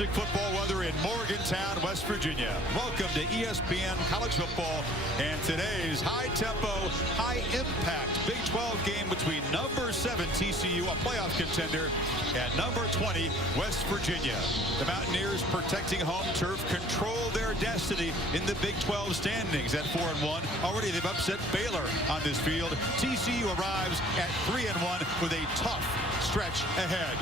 Classic football weather in Morgantown, West Virginia. Welcome to ESPN College Football and today's high-tempo, high-impact Big 12 game between number 7 TCU, a playoff contender, and number 20 West Virginia. The Mountaineers, protecting home turf, control their destiny in the Big 12 standings at 4-1. Already they've upset Baylor on this field. TCU arrives at 3-1 with a tough stretch ahead.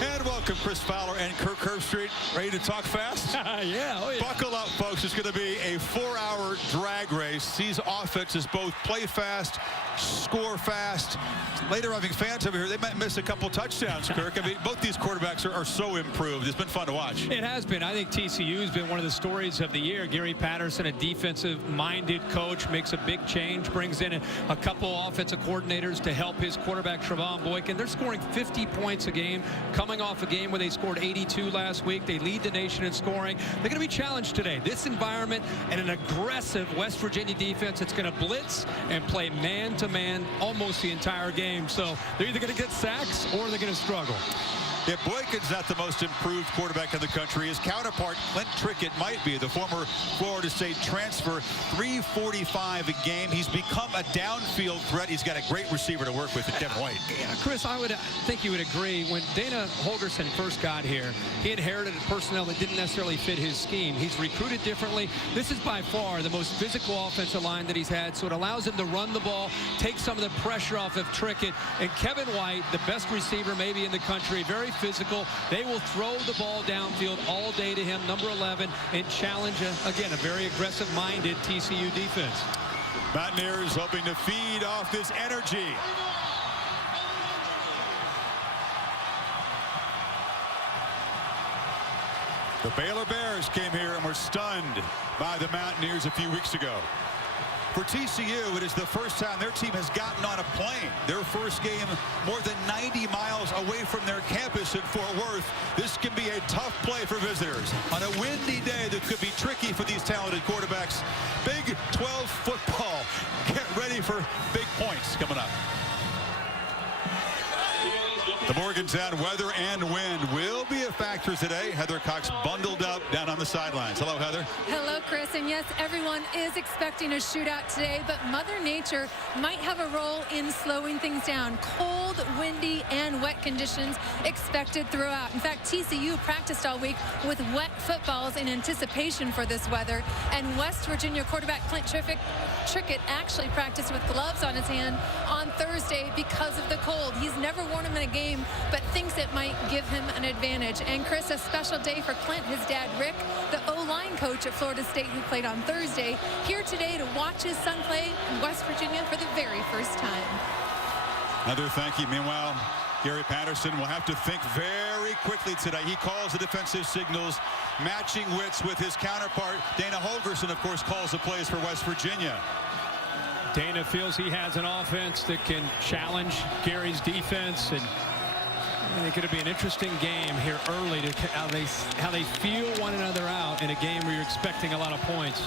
And welcome Chris Fowler and Kirk Herbstreit. Ready to talk fast? Yeah, oh yeah. Buckle up, folks. It's going to be a 4-hour drag race. These offenses both play fast, score fast. Later, having fans over here, they might miss a couple touchdowns, Kirk. I mean, both these quarterbacks are so improved. It's been fun to watch. It has been. I think TCU has been one of the stories of the year. Gary Patterson, a defensive-minded coach, makes a big change, brings in a couple offensive coordinators to help his quarterback, Trevone Boykin. They're scoring 50 points a game, coming off a game where they scored 82 last week. They lead the nation in scoring. They're going to be challenged today. This environment and an aggressive West Virginia defense that's going to blitz and play man-to-man almost the entire game. So they're either going to get sacks or they're going to struggle. Yeah, Boykin's not the most improved quarterback in the country. His counterpart, Clint Trickett, might be. The former Florida State transfer, 345 a game. He's become a downfield threat. He's got a great receiver to work with, Devin White. Yeah, Chris, I think you would agree. When Dana Holgorsen first got here, he inherited personnel that didn't necessarily fit his scheme. He's recruited differently. This is by far the most physical offensive line that he's had, so it allows him to run the ball, take some of the pressure off of Trickett. And Kevin White, the best receiver maybe in the country, very physical. They will throw the ball downfield all day to him, number 11, and challenge, again, a very aggressive-minded TCU defense. Mountaineers hoping to feed off this energy. The Baylor Bears came here and were stunned by the Mountaineers a few weeks ago. For TCU, it is the first time their team has gotten on a plane. Their first game more than 90 miles away from their campus in Fort Worth. This can be a tough play for visitors on a windy day that could be tricky for these talented quarterbacks. Big 12 football. Get ready for big points coming up. The Morgantown weather and wind will be a factor today. Heather Cox bundled up down on the sidelines. Hello, Heather. Hello, Chris. And yes, everyone is expecting a shootout today, but Mother Nature might have a role in slowing things down. Cold, windy, and wet conditions expected throughout. In fact, TCU practiced all week with wet footballs in anticipation for this weather. And West Virginia quarterback Clint Trickett actually practiced with gloves on his hand on Thursday because of the cold. He's never worn them in a game, but thinks it might give him an advantage. And Chris, a special day for Clint. His dad, Rick, the O-line coach at Florida State, who played on Thursday, here today to watch his son play in West Virginia for the very first time. Another thank you. Meanwhile, Gary Patterson will have to think very quickly today. He calls the defensive signals, matching wits with his counterpart. Dana Holgorsen, of course, calls the plays for West Virginia. Dana feels he has an offense that can challenge Gary's defense, and I think it'll be an interesting game here early to how they feel one another out in a game where you're expecting a lot of points.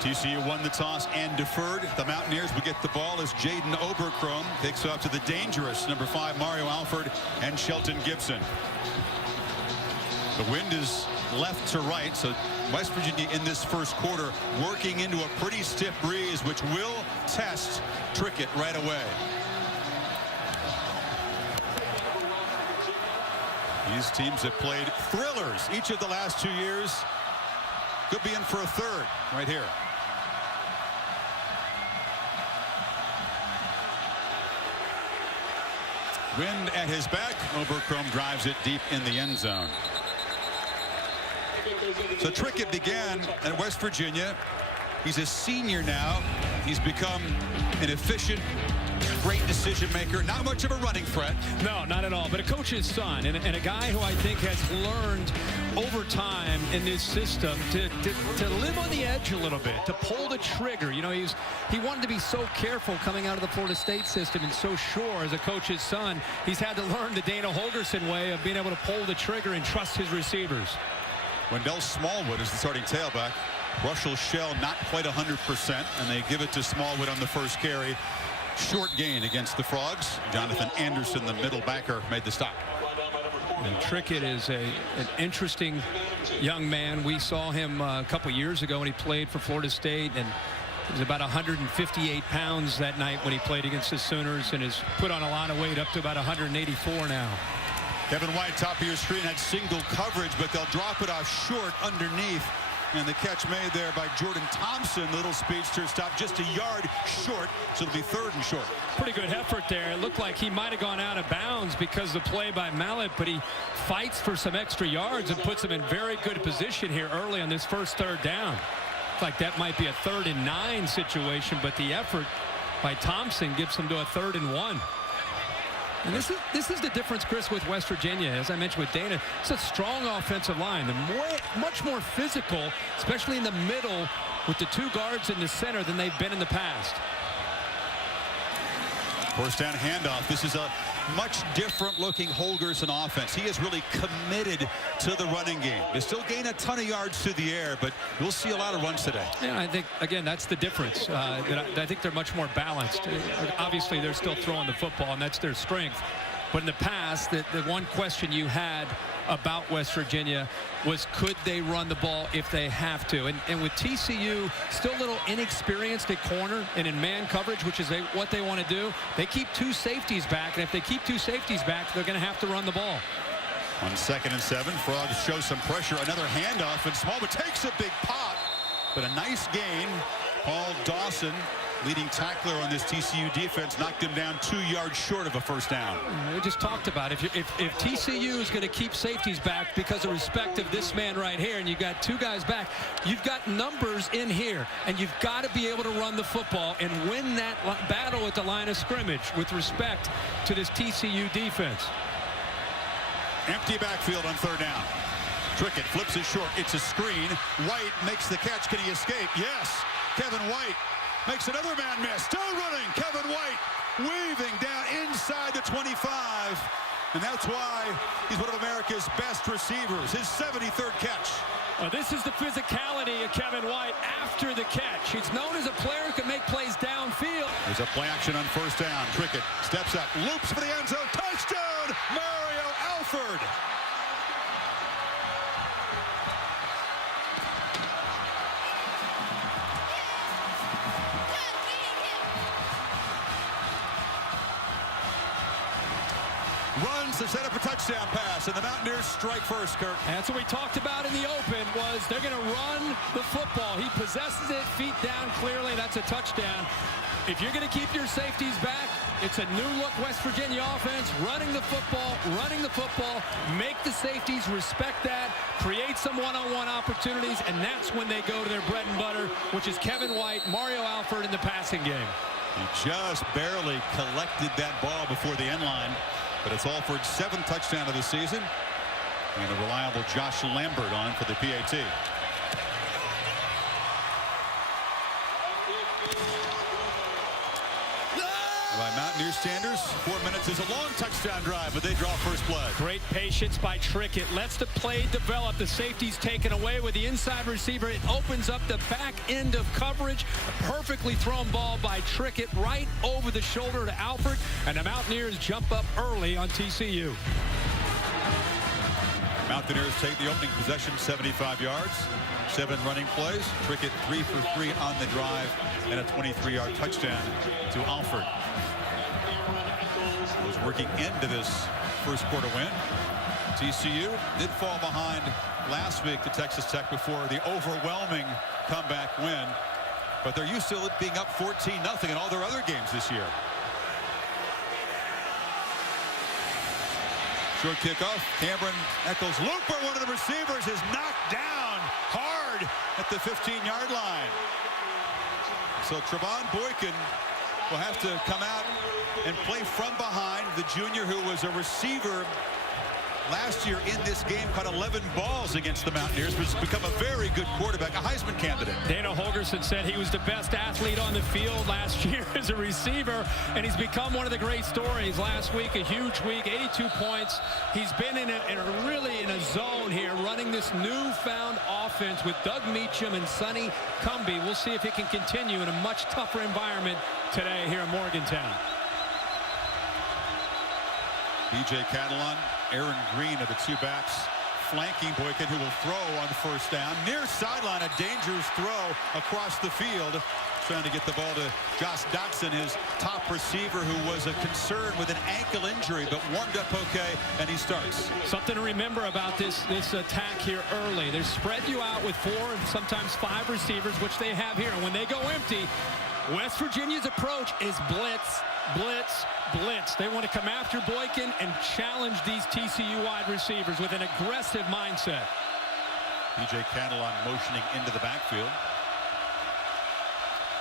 TCU won the toss and deferred. The Mountaineers will get the ball as Jaden Oberchrome takes off to the dangerous number 5 Mario Alford and Shelton Gibson. The wind is left to right, so West Virginia in this first quarter working into a pretty stiff breeze, which will test Trickett right away. These teams have played thrillers each of the last 2 years. Could be in for a third right here. Wind at his back. Oberchrome drives it deep in the end zone. So Trickett began at West Virginia. He's a senior now. He's become an efficient, great decision maker. Not much of a running threat. No, not at all. But a coach's son and a guy who I think has learned over time in this system to live on the edge a little bit, to pull the trigger. You know, he wanted to be so careful coming out of the Florida State system and so sure as a coach's son. He's had to learn the Dana Holgorsen way of being able to pull the trigger and trust his receivers. Wendell Smallwood is the starting tailback. Russell Shell not quite 100%, and they give it to Smallwood on the first carry. Short gain against the Frogs. Jonathan Anderson, the middle backer, made the stop. And Trickett is an interesting young man. We saw him a couple years ago when he played for Florida State, and he was about 158 pounds that night when he played against the Sooners, and has put on a lot of weight, up to about 184 now. Kevin White, top of your screen, had single coverage, but they'll drop it off short underneath. And the catch made there by Jordan Thompson. Little speedster stopped just a yard short, so it'll be 3rd and short. Pretty good effort there. It looked like he might have gone out of bounds because of the play by Mallet, but he fights for some extra yards and puts him in very good position here early on this first 3rd down. Looks like that might be a 3rd and 9 situation, but the effort by Thompson gives him to a 3rd and 1. And this is the difference, Chris, with West Virginia. As I mentioned with Dana, it's a strong offensive line. They're much more physical, especially in the middle with the 2 guards in the center than they've been in the past. First down handoff. This is a much different looking Holgorsen offense. He is really committed to the running game. They still gain a ton of yards through the air, but we'll see a lot of runs today. Yeah, I think, again, that's the difference. I think they're much more balanced. Obviously, they're still throwing the football, and that's their strength. But in the past, the one question you had about West Virginia was, could they run the ball if they have to? And with TCU still a little inexperienced at corner and in man coverage, which is what they want to do, they keep 2 safeties back. And if they keep 2 safeties back, they're going to have to run the ball. On 2nd and 7, Frogs show some pressure. Another handoff, and Smallwood takes a big pop, but a nice gain. Paul Dawson, leading tackler on this TCU defense, knocked him down 2 yards short of a 1st down. We just talked about if TCU is going to keep safeties back because of respect of this man right here, and you've got 2 guys back, you've got numbers in here, and you've got to be able to run the football and win that battle at the line of scrimmage with respect to this TCU defense. Empty backfield on 3rd down. Trickett flips it short. It's a screen. White makes the catch. Can he escape? Yes. Kevin White makes another man miss. Still running. Kevin White weaving down inside the 25. And that's why he's one of America's best receivers. His 73rd catch. This is the physicality of Kevin White after the catch. He's known as a player who can make plays downfield. There's a play action on 1st down. Trickett steps up, loops for the end zone. Touchdown, Mario Alford. Runs to set up a touchdown pass, and the Mountaineers strike first, Kirk. That's what we talked about in the open, was they're going to run the football. He possesses it, feet down clearly. That's a touchdown. If you're going to keep your safeties back, it's a new-look West Virginia offense, running the football, make the safeties respect that, create some one-on-one opportunities, and that's when they go to their bread and butter, which is Kevin White, Mario Alford in the passing game. He just barely collected that ball before the end line. But it's Alford's 7th touchdown of the season. And the reliable Josh Lambert on for the PAT. By Mountaineer standards, 4 minutes is a long touchdown drive, but they draw first blood. Great patience by Trickett. Lets the play develop. The safety's taken away with the inside receiver. It opens up the back end of coverage. A perfectly thrown ball by Trickett right over the shoulder to Alford. And the Mountaineers jump up early on TCU. Mountaineers take the opening possession, 75 yards. 7 running plays. Trickett 3 for 3 on the drive, and a 23-yard touchdown to Alford. Was working into this first quarter win. TCU did fall behind last week to Texas Tech before the overwhelming comeback win, but they're used to it being up 14-0 in all their other games this year. Short kickoff. Cameron Eccles Looper, one of the receivers, is knocked down hard at the 15-yard line. So Trevone Boykin will have to come out and play from behind. The junior, who was a receiver last year in this game, caught 11 balls against the Mountaineers, but has become a very good quarterback, a Heisman candidate. Dana Holgorsen said he was the best athlete on the field last year as a receiver, and he's become one of the great stories. Last week, a huge week, 82 points. He's been really in a zone here, running this newfound offense with Doug Meacham and Sonny Cumbie. We'll see if he can continue in a much tougher environment today here in Morgantown. B.J. Catalon, Aaron Green are the two backs flanking Boykin, who will throw on first down. Near sideline, a dangerous throw across the field. Trying to get the ball to Josh Dotson, his top receiver, who was a concern with an ankle injury, but warmed up okay, and he starts. Something to remember about this attack here early. They spread you out with 4 and sometimes 5 receivers, which they have here. And when they go empty, West Virginia's approach is blitz, blitz, blitz. They want to come after Boykin and challenge these TCU wide receivers with an aggressive mindset. PJ Catalon motioning into the backfield.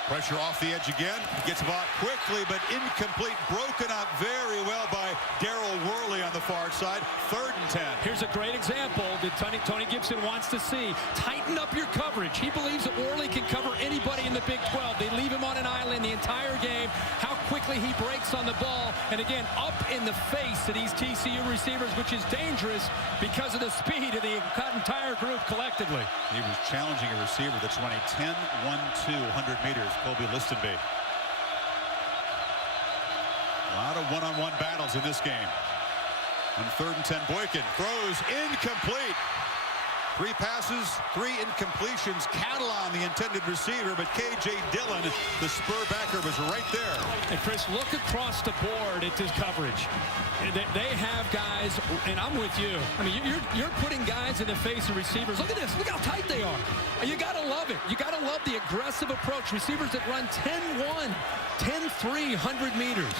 Pressure off the edge again. He gets the ball quickly, but incomplete. Broken up very well by Darrell Worley on the far side. 3rd and 10. Here's a great example that Tony Gibson wants to see. Tighten up your coverage. He believes that Worley can cover anybody in the Big 12. They leave him on an island the entire game. How quickly he breaks on the ball. And again, up in the face of these TCU receivers, which is dangerous because of the speed of the entire group collectively. He was challenging a receiver that's running 10-1-2 100 meters. Colby Listenby. A lot of one-on-one battles in this game. On 3rd and 10, Boykin throws incomplete. 3 passes, 3 incompletions. Catalon, the intended receiver, but K.J. Dillon, the spur backer, was right there. And Chris, look across the board at this coverage. They have guys, and I'm with you. I mean, you're putting guys in the face of receivers. Look at this. Look how tight they are. You got to love it. You got to love the aggressive approach. Receivers that run 10-1, 10-3, 100 meters.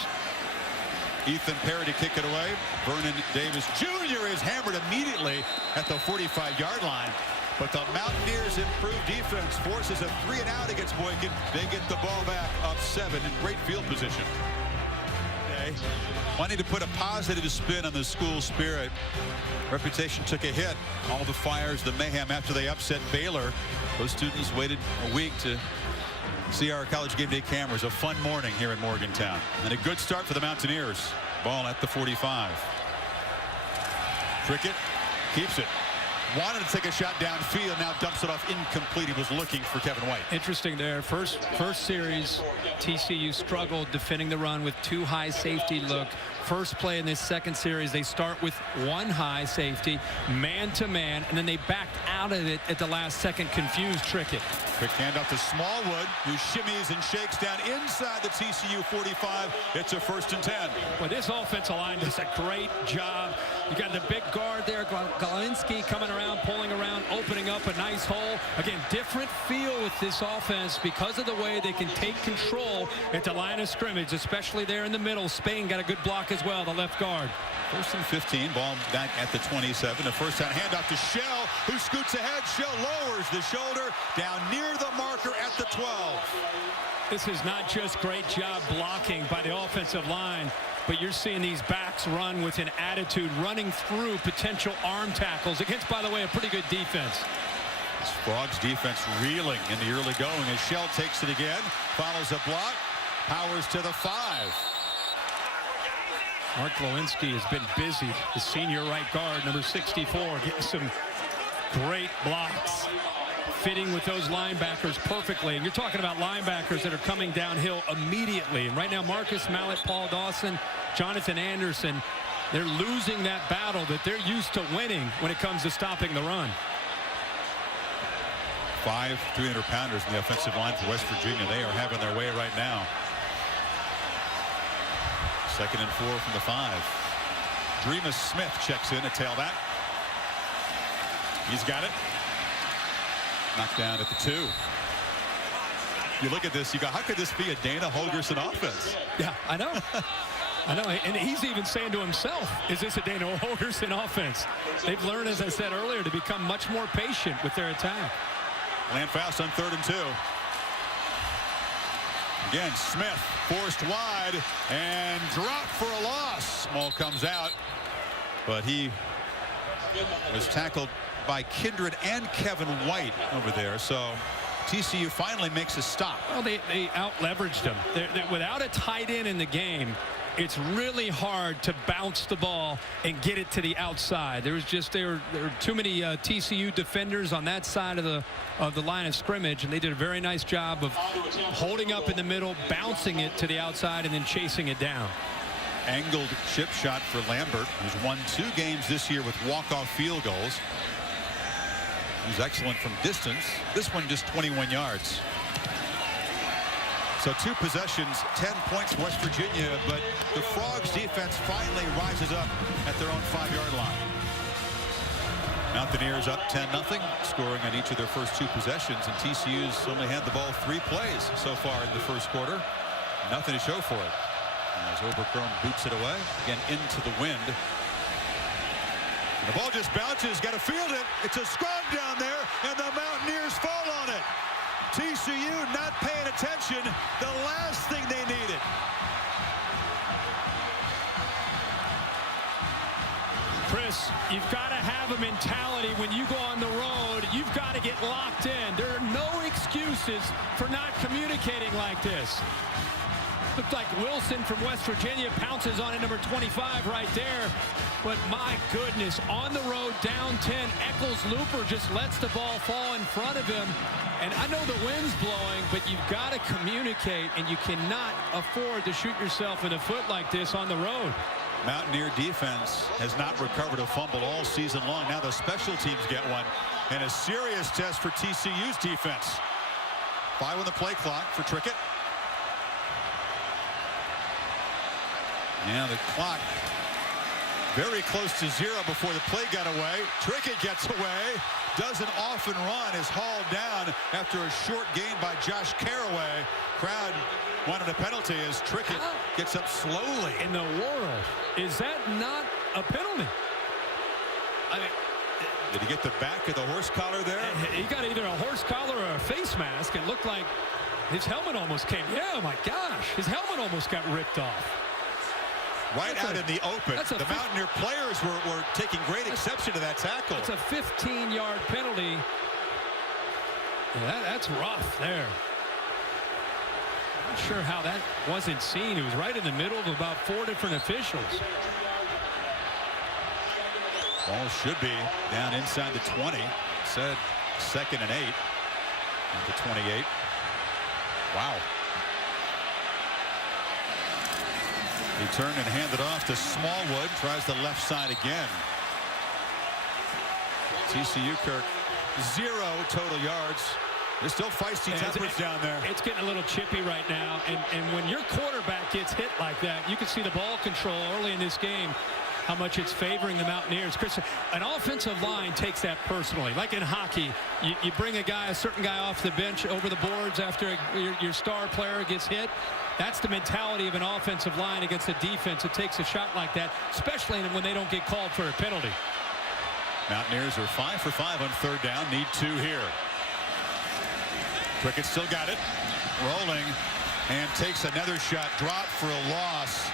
Ethan Perry to kick it away. Vernon Davis Jr. is hammered immediately at the 45-yard line. But the Mountaineers' improved defense forces a 3-and-out against Boykin. They get the ball back up 7 in great field position. Wanting to put a positive spin on the school spirit. Reputation took a hit. All the fires, the mayhem after they upset Baylor. Those students waited a week to see our College Game Day cameras. A fun morning here in Morgantown. And a good start for the Mountaineers. Ball at the 45. Trickett keeps it. Wanted to take a shot downfield, now dumps it off incomplete. He was looking for Kevin White. Interesting there. First series, TCU struggled defending the run with 2 high safety look. First play in this second series, they start with 1 high safety, man-to-man, and then they backed out of it at the last second, confused Trickett. Quick handoff to Smallwood, who shimmies and shakes down inside the TCU 45. It's a 1st and 10. Well, this offensive line does a great job. You got the big guard there, Galinski, coming around, pulling around, opening up a nice hole. Again, different feel with this offense because of the way they can take control at the line of scrimmage, especially there in the middle. Spain got a good block as well, the left guard. 1st and 15, ball back at the 27. A first down handoff to Shell, who scoots ahead. Shell lowers the shoulder down near the marker at the 12. This is not just great job blocking by the offensive line, but you're seeing these backs run with an attitude, running through potential arm tackles against, by the way, a pretty good defense. This Frogs defense reeling in the early going as Shell takes it again, follows a block, powers to the 5. Mark Glowinski has been busy, the senior right guard, number 64, getting some great blocks, fitting with those linebackers perfectly. And you're talking about linebackers that are coming downhill immediately. And right now, Marcus Mallett, Paul Dawson, Jonathan Anderson, they're losing that battle that they're used to winning when it comes to stopping the run. 5 300-pounders in the offensive line for West Virginia. They are having their way right now. 2nd and 4 from the 5. Dreamus Smith checks in, a tailback. He's got it. Knocked down at the 2. You look at this, you go, how could this be a Dana Holgorsen offense? Yeah, I know. I know, and he's even saying to himself, is this a Dana Holgorsen offense? They've learned, as I said earlier, to become much more patient with their attack. Land fast on 3rd and 2. Again, Smith forced wide and dropped for a loss. Ball comes out, but he was tackled by Kindred and Kevin White over there. So TCU finally makes a stop. Well, they out-leveraged him. Without a tight end in the game, it's really hard to bounce the ball and get it to the outside. There were too many TCU defenders on that side of the line of scrimmage, and they did a very nice job of holding up in the middle, bouncing it to the outside, and then chasing it down. angled chip shot for Lambert, who's won 2 games this year with walk-off field goals. He's excellent from distance. This one just 21 yards. So 2 possessions, 10 points West Virginia, but the Frogs defense finally rises up at their own 5-yard line. Mountaineers up 10-0, scoring on each of their first 2 possessions, and TCU's only had the ball 3 plays so far in the first quarter. Nothing to show for it. As Overcrone boots it away, again into the wind. And the ball just bounces, got to field it. It's a scrum down there, and the Mountaineers fall on it. TCU not paying attention, the last thing they needed. Chris, you've got to have a mentality when you go on the road. You've got to get locked in. There are no excuses for not communicating like this. Looked like Wilson from West Virginia pounces on it, number 25 right there. But my goodness, on the road, down 10, Eccles-Looper just lets the ball fall in front of him. And I know the wind's blowing, but you've got to communicate, and you cannot afford to shoot yourself in the foot like this on the road. Mountaineer defense has not recovered a fumble all season long. Now the special teams get one, and a serious test for TCU's defense. 5 on the play clock for Trickett. Now the clock very close to 0 before the play got away. Trickett gets away, doesn't often run, is hauled down after a short gain by Josh Caraway. Crowd wanted a penalty as Trickett gets up slowly. In the world, is that not a penalty? I mean, did he get the back of the horse collar there? He got either a horse collar or a face mask. It looked like his helmet almost came. Yeah, oh my gosh, his helmet almost got ripped off. Right out in the open. The Mountaineer players were taking great exception to that tackle. It's a 15-yard penalty. Yeah, that's rough there. Not sure how that wasn't seen. It was right in the middle of about 4 different officials. Ball should be down inside the 20. Said 2nd and 8 at the 28. Wow. He turned and handed off to Smallwood. Tries the left side again. TCU, Kirk, 0 total yards. There's still feisty tempers down there. It's getting a little chippy right now. And when your quarterback gets hit like that, you can see the ball control early in this game, how much it's favoring the Mountaineers. Chris, an offensive line takes that personally. Like in hockey, you bring a certain guy off the bench over the boards after your star player gets hit. That's the mentality of an offensive line against a defense that takes a shot like that, especially when they don't get called for a penalty. Mountaineers are 5 for 5 on 3rd down. Need 2 here. Trickett still got it. Rolling and takes another shot. Drop for a loss.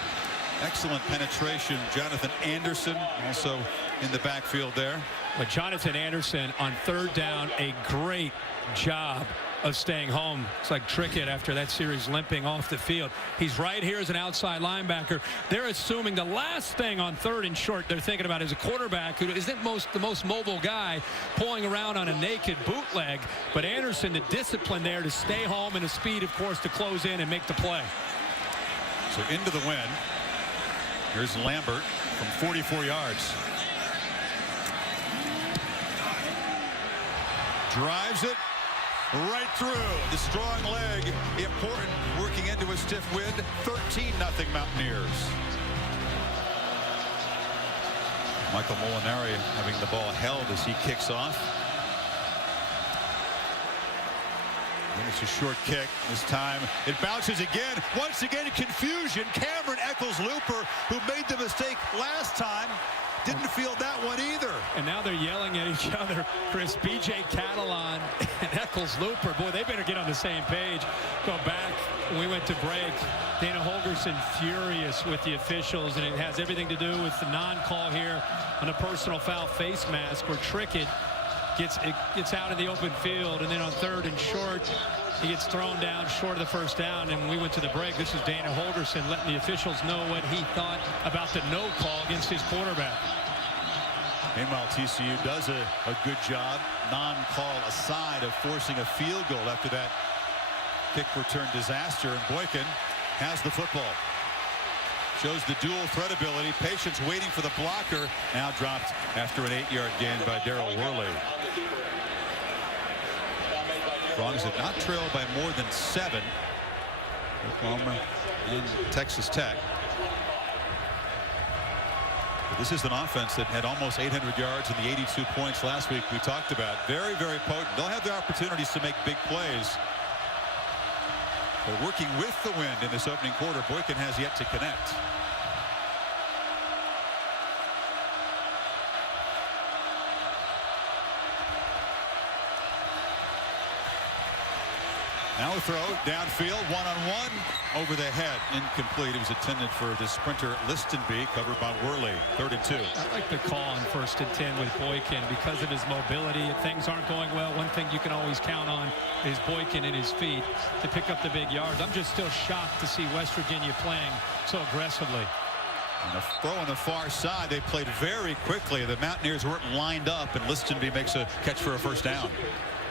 Excellent penetration. Jonathan Anderson also in the backfield there. But Jonathan Anderson on 3rd down, a great job of staying home. It's like Trickett after that series limping off the field. He's right here as an outside linebacker. They're assuming the last thing on 3rd and short they're thinking about is a quarterback who isn't the most mobile guy pulling around on a naked bootleg. But Anderson, the discipline there to stay home and the speed, of course, to close in and make the play. So into the wind. Here's Lambert from 44 yards. Drives it right through. The strong leg, important, working into a stiff wind. 13-0 Mountaineers. Michael Molinari having the ball held as he kicks off. And it's a short kick this time. It bounces again. Once again, confusion. Cameron Eccles-Looper, who made the mistake last time, didn't feel that one either. And now they're yelling at each other. Chris, B.J. Catalon and Eccles-Looper. Boy, they better get on the same page. Go back. We went to break. Dana Holgerson furious with the officials, and it has everything to do with the non-call here on a personal foul face mask where Trickett gets out in the open field, and then on 3rd and short, he gets thrown down short of the 1st down, and we went to the break. This is Dana Holgerson letting the officials know what he thought about the no call against his quarterback. Meanwhile, TCU does a good job, non-call aside, of forcing a field goal after that kick return disaster, and Boykin has the football. Shows the dual threat ability. Patience waiting for the blocker. Now dropped after an 8-yard gain by Darryl Worley. Frogs have not trailed by more than 7. Oklahoma and Texas Tech. But this is an offense that had almost 800 yards and the 82 points last week we talked about. Very, very potent. They'll have the opportunities to make big plays. But working with the wind in this opening quarter, Boykin has yet to connect. Now a throw downfield, one-on-one, over the head, incomplete. It was intended for the sprinter Listenby, covered by Worley. 3rd and 2. I like the call on 1st and 10 with Boykin because of his mobility. If things aren't going well, one thing you can always count on is Boykin and his feet to pick up the big yards. I'm just still shocked to see West Virginia playing so aggressively. And a throw on the far side. They played very quickly. The Mountaineers weren't lined up, and Listenby makes a catch for a 1st down.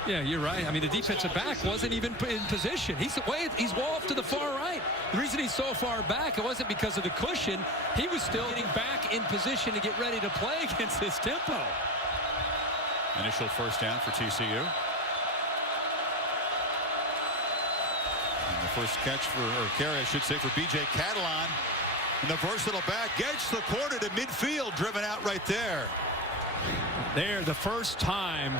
Yeah, you're right. I mean, the defensive back wasn't even in position. He's well off to the far right. The reason he's so far back, it wasn't because of the cushion. He was still getting back in position to get ready to play against this tempo. Initial 1st down for TCU. And the first catch or carry, I should say, for B.J. Catalan. And the versatile back gets the corner to midfield, driven out right there. There, the first time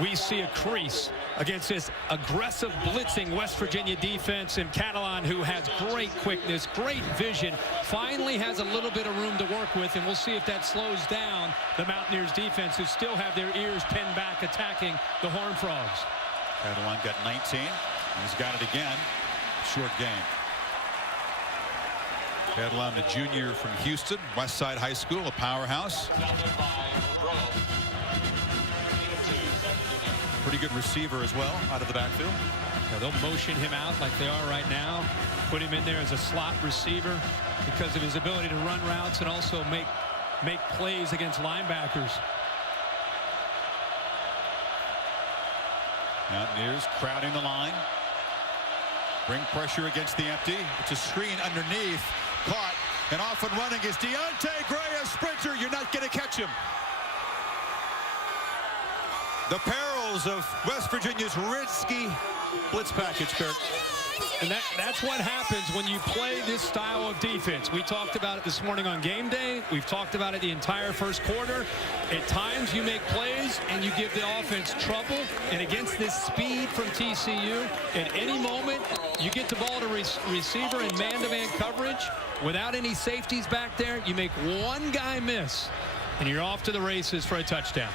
we see a crease against this aggressive blitzing West Virginia defense, and Catalan, who has great quickness, great vision, finally has a little bit of room to work with, and we'll see if that slows down the Mountaineers defense, who still have their ears pinned back attacking the Horned Frogs. Catalan got 19. He's got it again. Short game. Catalan, the junior from Houston, Westside High School, a powerhouse. Pretty good receiver as well out of the backfield. Yeah, they'll motion him out like they are right now. Put him in there as a slot receiver because of his ability to run routes and also make plays against linebackers. Mountaineers crowding the line. Bring pressure against the empty. It's a screen underneath. Caught and off and running is Deontay Gray, a sprinter. You're not going to catch him. The perils of West Virginia's risky blitz package, Kirk. And that's what happens when you play this style of defense. We talked about it this morning on game day. We've talked about it the entire first quarter. At times you make plays and you give the offense trouble. And against this speed from TCU, at any moment you get the ball to receiver in man-to-man coverage without any safeties back there. You make one guy miss and you're off to the races for a touchdown.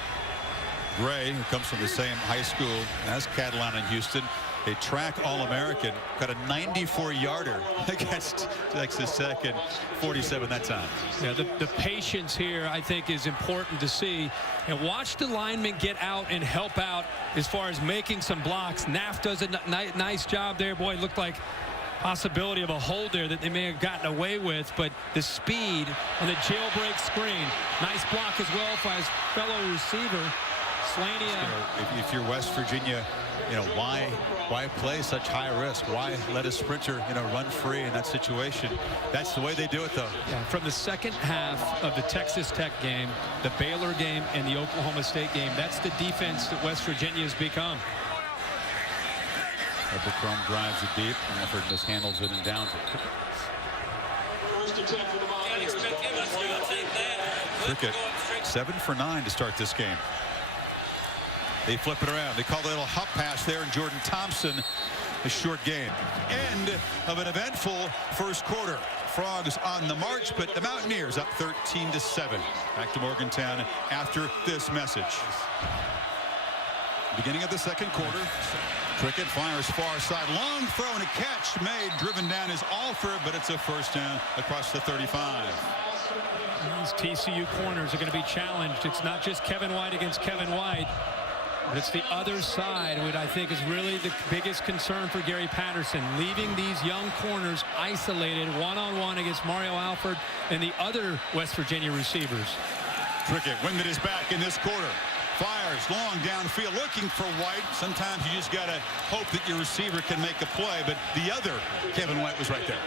Gray, who comes from the same high school as Catalan in Houston, a track All-American, got a 94-yarder against Texas Tech and 47 that time. Yeah, the patience here, I think, is important to see. And watch the linemen get out and help out as far as making some blocks. Naff does a nice job there. Boy, it looked like possibility of a hold there that they may have gotten away with, but the speed on the jailbreak screen. Nice block as well by his fellow receiver. Slaney, if you're West Virginia, why play such high risk? Why let a sprinter, run free in that situation? That's the way they do it, though. Yeah, from the second half of the Texas Tech game, the Baylor game, and the Oklahoma State game, that's the defense that West Virginia has become. Ebercrom drives it deep, and Efford mishandles it and downs it. Trickett, 7 for 9 to start this game. They flip it around. They call the little hop pass there, and Jordan Thompson, a short game. End of an eventful first quarter. Frogs on the march, but the Mountaineers up 13-7. Back to Morgantown after this message. Beginning of the second quarter. Trickett fires far side. Long throw and a catch made. Driven down is Alford, but it's a 1st down across the 35. These TCU corners are going to be challenged. It's not just Kevin White against Kevin White. But it's the other side, which I think is really the biggest concern for Gary Patterson, leaving these young corners isolated one-on-one against Mario Alford and the other West Virginia receivers. Trickett winded his back in this quarter. Fires long downfield looking for White. Sometimes you just got to hope that your receiver can make a play, but the other Kevin White was right there.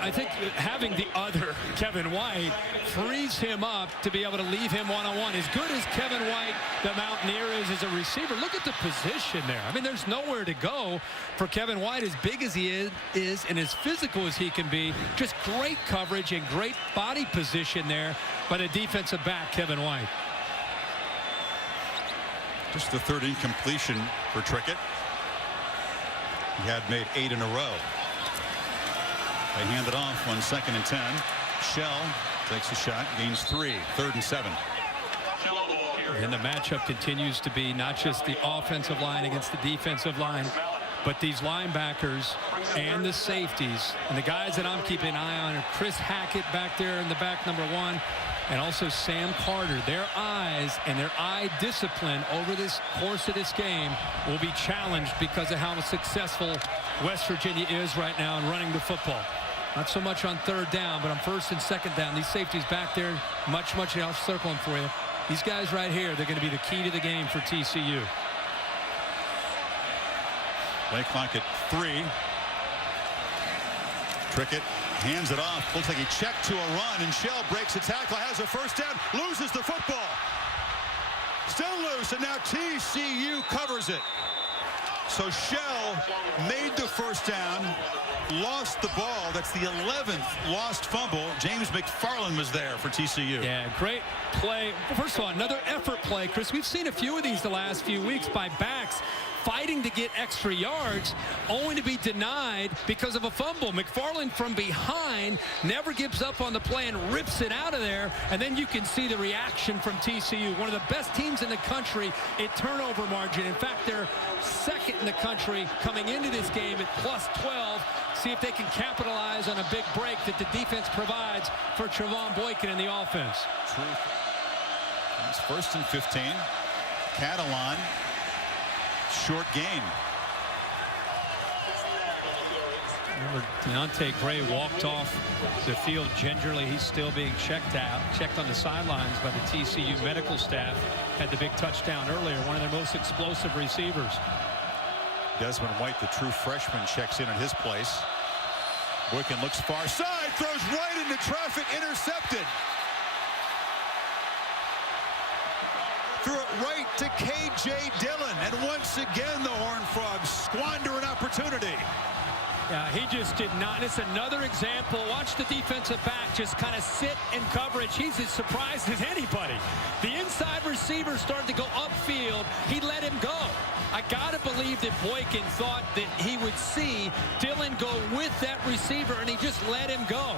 I think having the other Kevin White frees him up to be able to leave him one-on-one. As good as Kevin White, the Mountaineer, is as a receiver, look at the position there. I mean, there's nowhere to go for Kevin White, as big as he is and as physical as he can be. Just great coverage and great body position there by the defensive back, Kevin White. Just the third incompletion for Trickett. He had made 8 in a row. They hand it off on 2nd and 10. Shell takes a shot, gains 3, 3rd and 7. And the matchup continues to be not just the offensive line against the defensive line, but these linebackers and the safeties. And the guys that I'm keeping an eye on are Chris Hackett back there in the back, number 1. And also Sam Carter. Their eyes and their eye discipline over this course of this game will be challenged because of how successful West Virginia is right now in running the football. Not so much on 3rd down, but on 1st and 2nd down. These safeties back there, much out circling for you. These guys right here, they're going to be the key to the game for TCU. Play clock at 3. Trickett hands it off. Looks like he checked to a run, and Shell breaks a tackle, has a first down, loses the football. Still loose, and now TCU covers it. So Shell made the first down, lost the ball. That's the 11th lost fumble. James McFarland was there for TCU. Yeah, great play. First of all, another effort play, Chris. We've seen a few of these the last few weeks by backs fighting to get extra yards, only to be denied because of a fumble. McFarland from behind never gives up on the play and rips it out of there, and then you can see the reaction from TCU. One of the best teams in the country in turnover margin. In fact, they're 2nd in the country coming into this game at +12. See if they can capitalize on a big break that the defense provides for Trevone Boykin in the offense. It's 1st and 15. Catalan. Short gain. Remember, Deontay Gray walked off the field gingerly. He's still being checked on the sidelines by the TCU medical staff. Had the big touchdown earlier, one of their most explosive receivers. Desmond White, the true freshman, checks in at his place. Boykin looks far side, throws right into traffic, intercepted. Threw it right to KJ Dillon, and once again the Horned Frogs squander an opportunity. Yeah, he just did not. It's another example. Watch the defensive back just kind of sit in coverage. He's as surprised as anybody. The inside receiver started to go upfield. He let him go. I got to believe that Boykin thought that he would see Dillon go with that receiver, and he just let him go.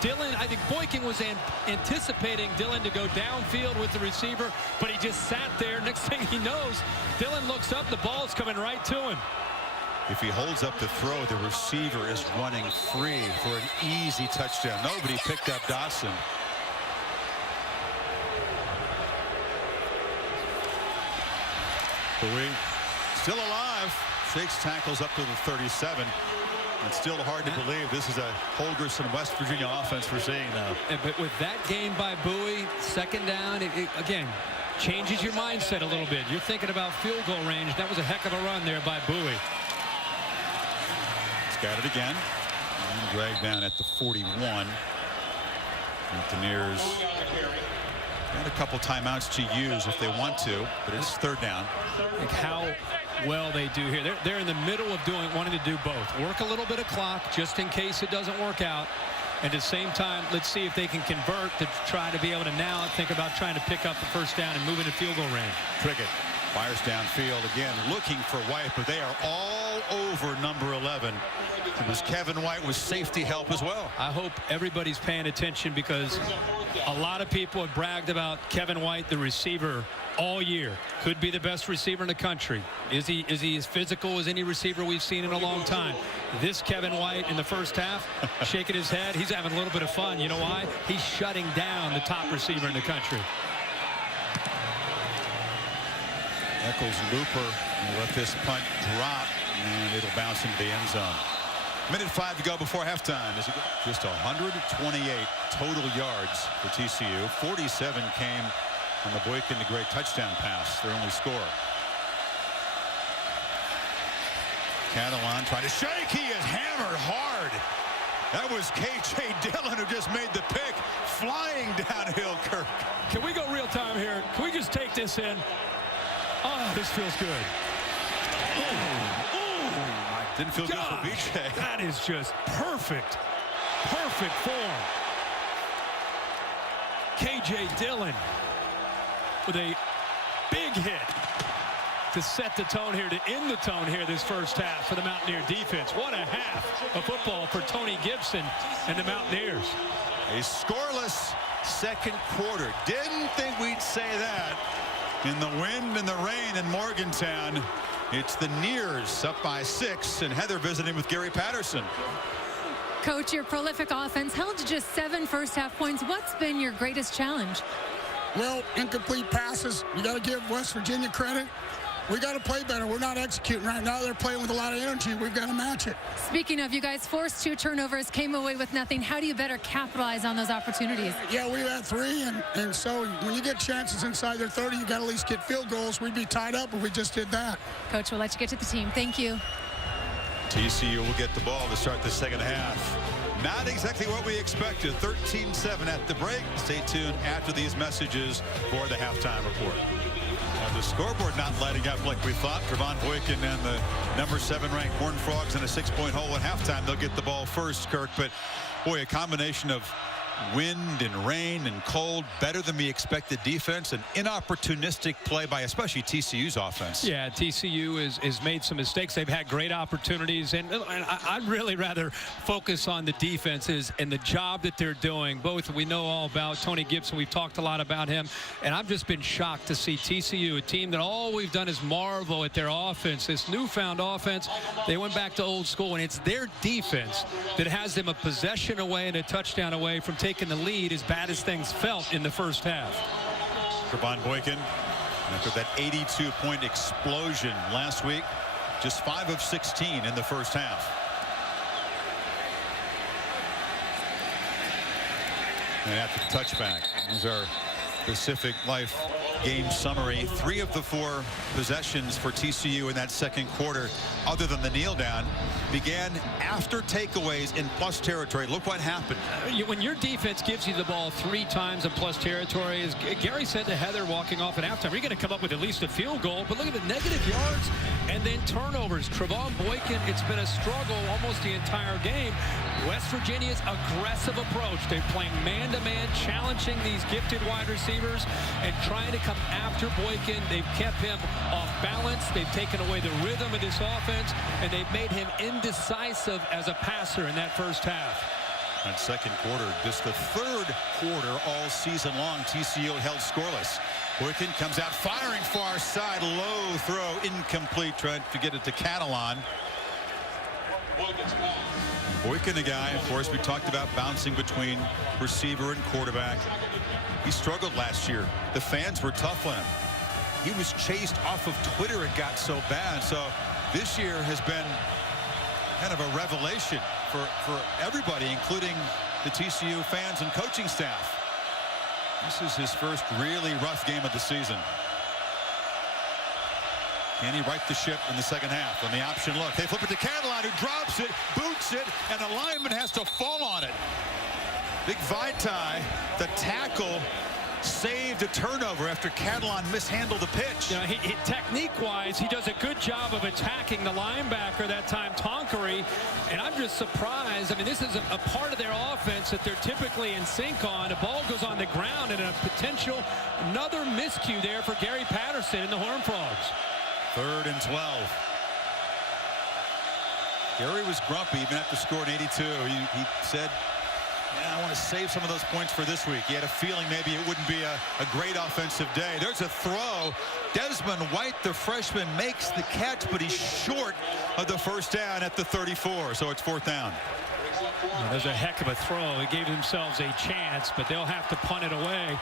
Dillon, I think Boykin was anticipating Dillon to go downfield with the receiver, but he just sat there. Next thing he knows, Dillon looks up, the ball's coming right to him. If he holds up the throw, the receiver is running free for an easy touchdown. Nobody picked up Dawson. Bowie still alive. Shakes tackles up to the 37. It's still hard to believe this is a Holgorsen West Virginia offense we're seeing now. But with that gain by Bowie, 2nd down, it again changes your mindset a little bit. You're thinking about field goal range. That was a heck of a run there by Bowie. Got it again. And dragged down at the 41. Mountaineers got a couple timeouts to use if they want to, but it's 3rd down. Like how well they do here. They're in the middle of wanting to do both. Work a little bit of clock just in case it doesn't work out. And at the same time, let's see if they can convert to try to be able to now think about trying to pick up the 1st down and move into field goal range. Trickett fires downfield again, looking for White, but they are all over number 11. It was Kevin White with safety help as well. I hope everybody's paying attention because a lot of people have bragged about Kevin White, the receiver, all year. Could be the best receiver in the country. Is he as physical as any receiver we've seen in a long time? This Kevin White in the 1st half, shaking his head. He's having a little bit of fun. You know why? He's shutting down the top receiver in the country. Eccles Looper will let this punt drop, and it'll bounce into the end zone. Minute 5 to go before halftime. Just 128 total yards for TCU. 47 came on the Boykin, the great touchdown pass, their only score. Catalan trying to shake. He is hammered hard. That was K.J. Dillon who just made the pick, flying downhill, Kirk. Can we go real time here? Can we just take this in? Oh, this feels good. Didn't feel good for BJ. That is just perfect. Perfect form. K.J. Dillon with a big hit to set the tone here, to end the tone here this first half for the Mountaineer defense. What a half of football for Tony Gibson and the Mountaineers. A scoreless second quarter. Didn't think we'd say that. In the wind and the rain in Morgantown, it's the Nears up by 6, and Heather visiting with Gary Patterson. Coach, your prolific offense held to just 7 first-half points. What's been your greatest challenge? Well, incomplete passes. You got to give West Virginia credit. We got to play better. We're not executing right now. They're playing with a lot of energy. We've got to match it. Speaking of, you guys forced 2 turnovers, came away with nothing. How do you better capitalize on those opportunities? Yeah, we had 3, and so when you get chances inside their 30, you got to at least get field goals. We'd be tied up if we just did that. Coach, we'll let you get to the team. Thank you. TCU will get the ball to start the second half. Not exactly what we expected. 13-7 at the break. Stay tuned after these messages for the halftime report. The scoreboard not lighting up like we thought. Trevone Boykin and the number 7 ranked Horned Frogs in a 6-point hole at halftime. They'll get the ball first, Kirk. But boy, a combination of wind and rain and cold, better than we expected defense, and inopportunistic play by especially TCU's offense. Yeah, TCU has made some mistakes. They've had great opportunities, and I'd really rather focus on the defenses and the job that they're doing. Both we know all about Tony Gibson. We've talked a lot about him, and I've just been shocked to see TCU, a team that all we've done is marvel at their offense, this newfound offense. They went back to old school, and it's their defense that has them a possession away and a touchdown away from taking the lead, as bad as things felt in the first half. Trevone Boykin, after that 82-point explosion last week, just 5 of 16 in the first half. And after the touchback, these are Pacific Life game summary. 3 of the 4 possessions for TCU in that second quarter, other than the kneel down, began after takeaways in plus territory. Look what happened. When your defense gives you the ball 3 times in plus territory, as Gary said to Heather walking off at halftime, you're going to come up with at least a field goal. But look at the negative yards and then turnovers. Trevone Boykin, it's been a struggle almost the entire game. West Virginia's aggressive approach. They're playing man-to-man, challenging these gifted wide receivers and trying to come after Boykin. They've kept him off balance. They've taken away the rhythm of this offense, and they've made him indecisive as a passer in that first half. And second quarter, just the 3rd quarter all season long, TCU held scoreless. Boykin comes out firing far side, low throw, incomplete, trying to get it to Catalan. Boykin, a guy, of course, we talked about bouncing between receiver and quarterback. He struggled last year. The fans were tough on him. He was chased off of Twitter. It got so bad. So this year has been kind of a revelation for everybody, including the TCU fans and coaching staff. This is his first really rough game of the season. Can he right the ship in the second half on the option look? They flip it to Catalan, who drops it, boots it, and the lineman has to fall on it. Big Vitae, the tackle, saved a turnover after Catalan mishandled the pitch. You know, technique-wise, he does a good job of attacking the linebacker that time, Tonkery, and I'm just surprised. I mean, this is a part of their offense that they're typically in sync on. The ball goes on the ground, and a potential another miscue there for Gary Patterson and the Horned Frogs. 3rd and 12. Gary was grumpy even after scoring 82. He said, yeah, I want to save some of those points for this week. He had a feeling maybe it wouldn't be a great offensive day. There's a throw. Desmond White, the freshman, makes the catch, but he's short of the first down at the 34. So it's 4th down. Well, there's a heck of a throw. They gave themselves a chance, but they'll have to punt it away.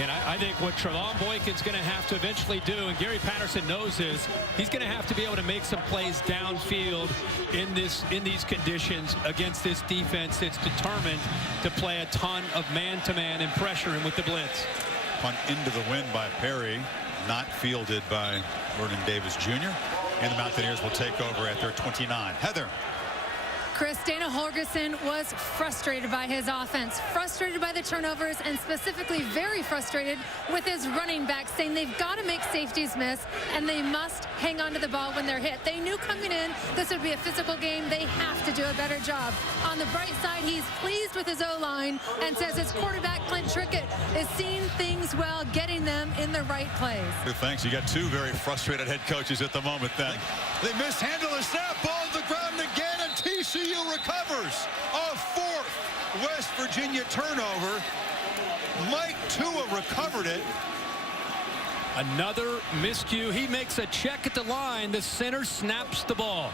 And I think what Trevone Boykin's going to have to eventually do, and Gary Patterson knows this, he's going to have to be able to make some plays downfield in these conditions against this defense that's determined to play a ton of man-to-man and pressure him with the blitz. Punt into the wind by Perry, not fielded by Vernon Davis Jr. And the Mountaineers will take over at their 29. Heather. Chris, Dana Holgerson was frustrated by his offense, frustrated by the turnovers, and specifically very frustrated with his running backs, saying they've got to make safeties miss and they must hang on to the ball when they're hit. They knew coming in this would be a physical game. They have to do a better job. On the bright side, he's pleased with his O-line and says his quarterback, Clint Trickett, is seeing things well, getting them in the right place. Thanks. You got two very frustrated head coaches at the moment then. They mishandle the snap, ball on the ground again, and TCU recovers. A fourth West Virginia turnover. Mike Tua recovered it. Another miscue. He makes a check at the line. The center snaps the ball.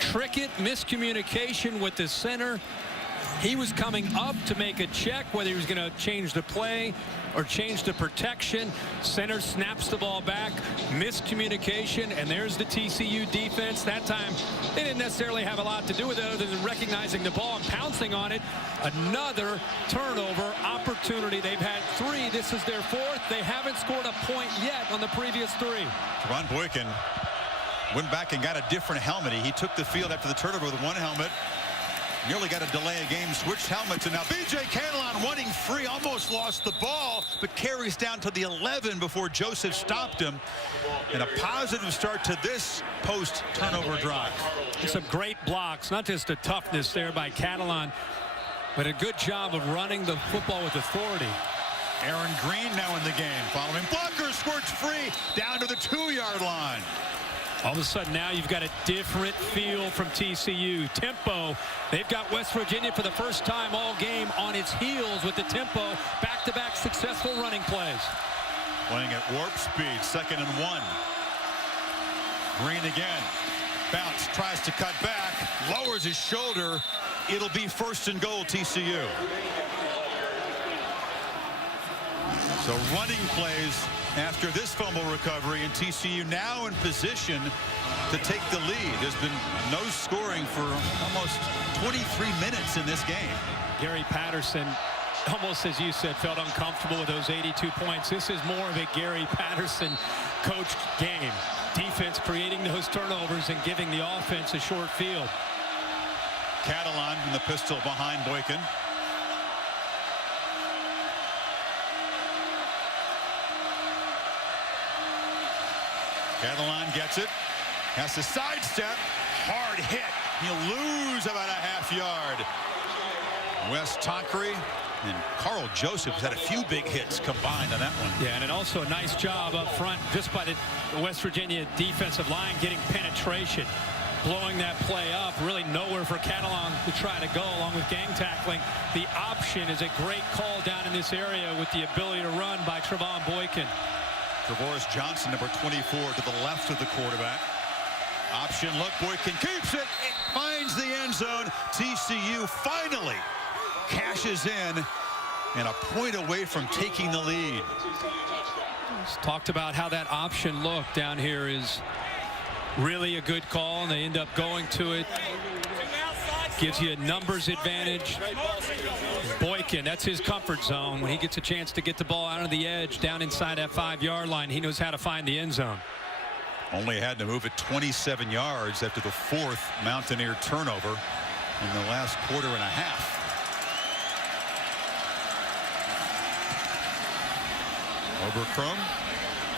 Trickett, miscommunication with the center. He was coming up to make a check, whether he was going to change the play or change the protection. Center snaps the ball back. Miscommunication, and there's the TCU defense. That time, they didn't necessarily have a lot to do with it other than recognizing the ball and pouncing on it. Another turnover opportunity. They've had three. This is their fourth. They haven't scored a point yet on the previous three. Trevone Boykin went back and got a different helmet. He took the field after the turnover with one helmet. Nearly got a delay of game, switched helmets, and now B.J. Catalon running free, almost lost the ball, but carries down to the 11 before Joseph stopped him. And a positive start to this post-turnover drive. Some great blocks, not just a toughness there by Catalon, but a good job of running the football with authority. Aaron Green now in the game, following blocker, squirts free, down to the 2-yard line. All of a sudden now you've got a different feel from TCU. Tempo. They've got West Virginia for the first time all game on its heels with the tempo. Back-to-back successful running plays. Playing at warp speed, 2nd and 1. Green again. Bounce, tries to cut back, lowers his shoulder. It'll be 1st and goal, TCU. So running plays after this fumble recovery, and TCU now in position to take the lead. There's been no scoring for almost 23 minutes in this game. Gary Patterson, almost as you said, felt uncomfortable with those 82 points. This is more of a Gary Patterson coached game. Defense creating those turnovers and giving the offense a short field. Catalon in the pistol behind Boykin. Catalon gets it, has to sidestep, hard hit. He'll lose about a half yard. Wes Tonkery and Carl Joseph has had a few big hits combined on that one. Yeah, and also a nice job up front just by the West Virginia defensive line getting penetration, blowing that play up. Really nowhere for Catalon to try to go along with gang tackling. The option is a great call down in this area with the ability to run by Trevone Boykin. Travoris Johnson, number 24, to the left of the quarterback. Option look, Boykin keeps it. It finds the end zone. TCU finally cashes in and a point away from taking the lead. Just talked about how that option look down here is really a good call, and they end up going to it. Gives you a numbers advantage. Boykin, that's his comfort zone. When he gets a chance to get the ball out of the edge down inside that 5-yard line, he knows how to find the end zone. Only had to move it 27 yards after the 4th Mountaineer turnover in the last quarter and a half. Oberkrom,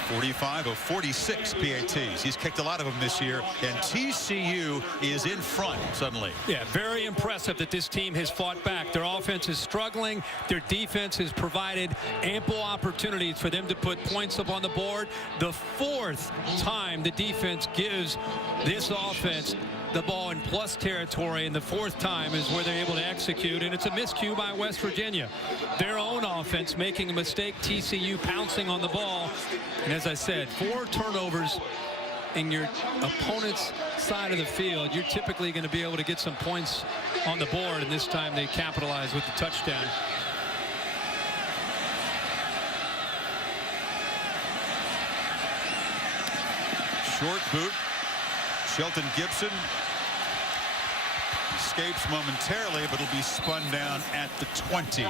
45 of 46 PATs. He's kicked a lot of them this year, and TCU is in front suddenly. Yeah, very impressive that this team has fought back. Their offense is struggling. Their defense has provided ample opportunities for them to put points up on the board. The 4th time the defense gives this offense the ball in plus territory, and the 4th time is where they're able to execute, and it's a miscue by West Virginia. Their own offense making a mistake, TCU pouncing on the ball, and as I said, 4 turnovers in your opponent's side of the field. You're typically going to be able to get some points on the board, and this time they capitalize with the touchdown. Short boot. Shelton Gibson escapes momentarily, but will be spun down at the 20.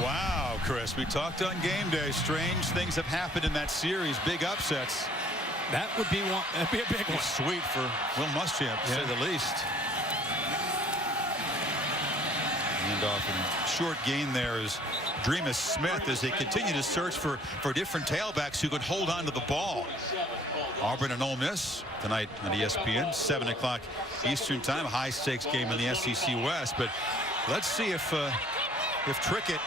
Wow, Chris, we talked on game day. Strange things have happened in that series. Big upsets. That would be one. That'd be a big one. Sweet for Will Muschamp, to say the least. And off in short gain there is Dreamus Smith as they continue to search for different tailbacks who could hold on to the ball. Auburn and Ole Miss tonight on ESPN, 7 o'clock Eastern time. High stakes game in the SEC West. But let's see if Trickett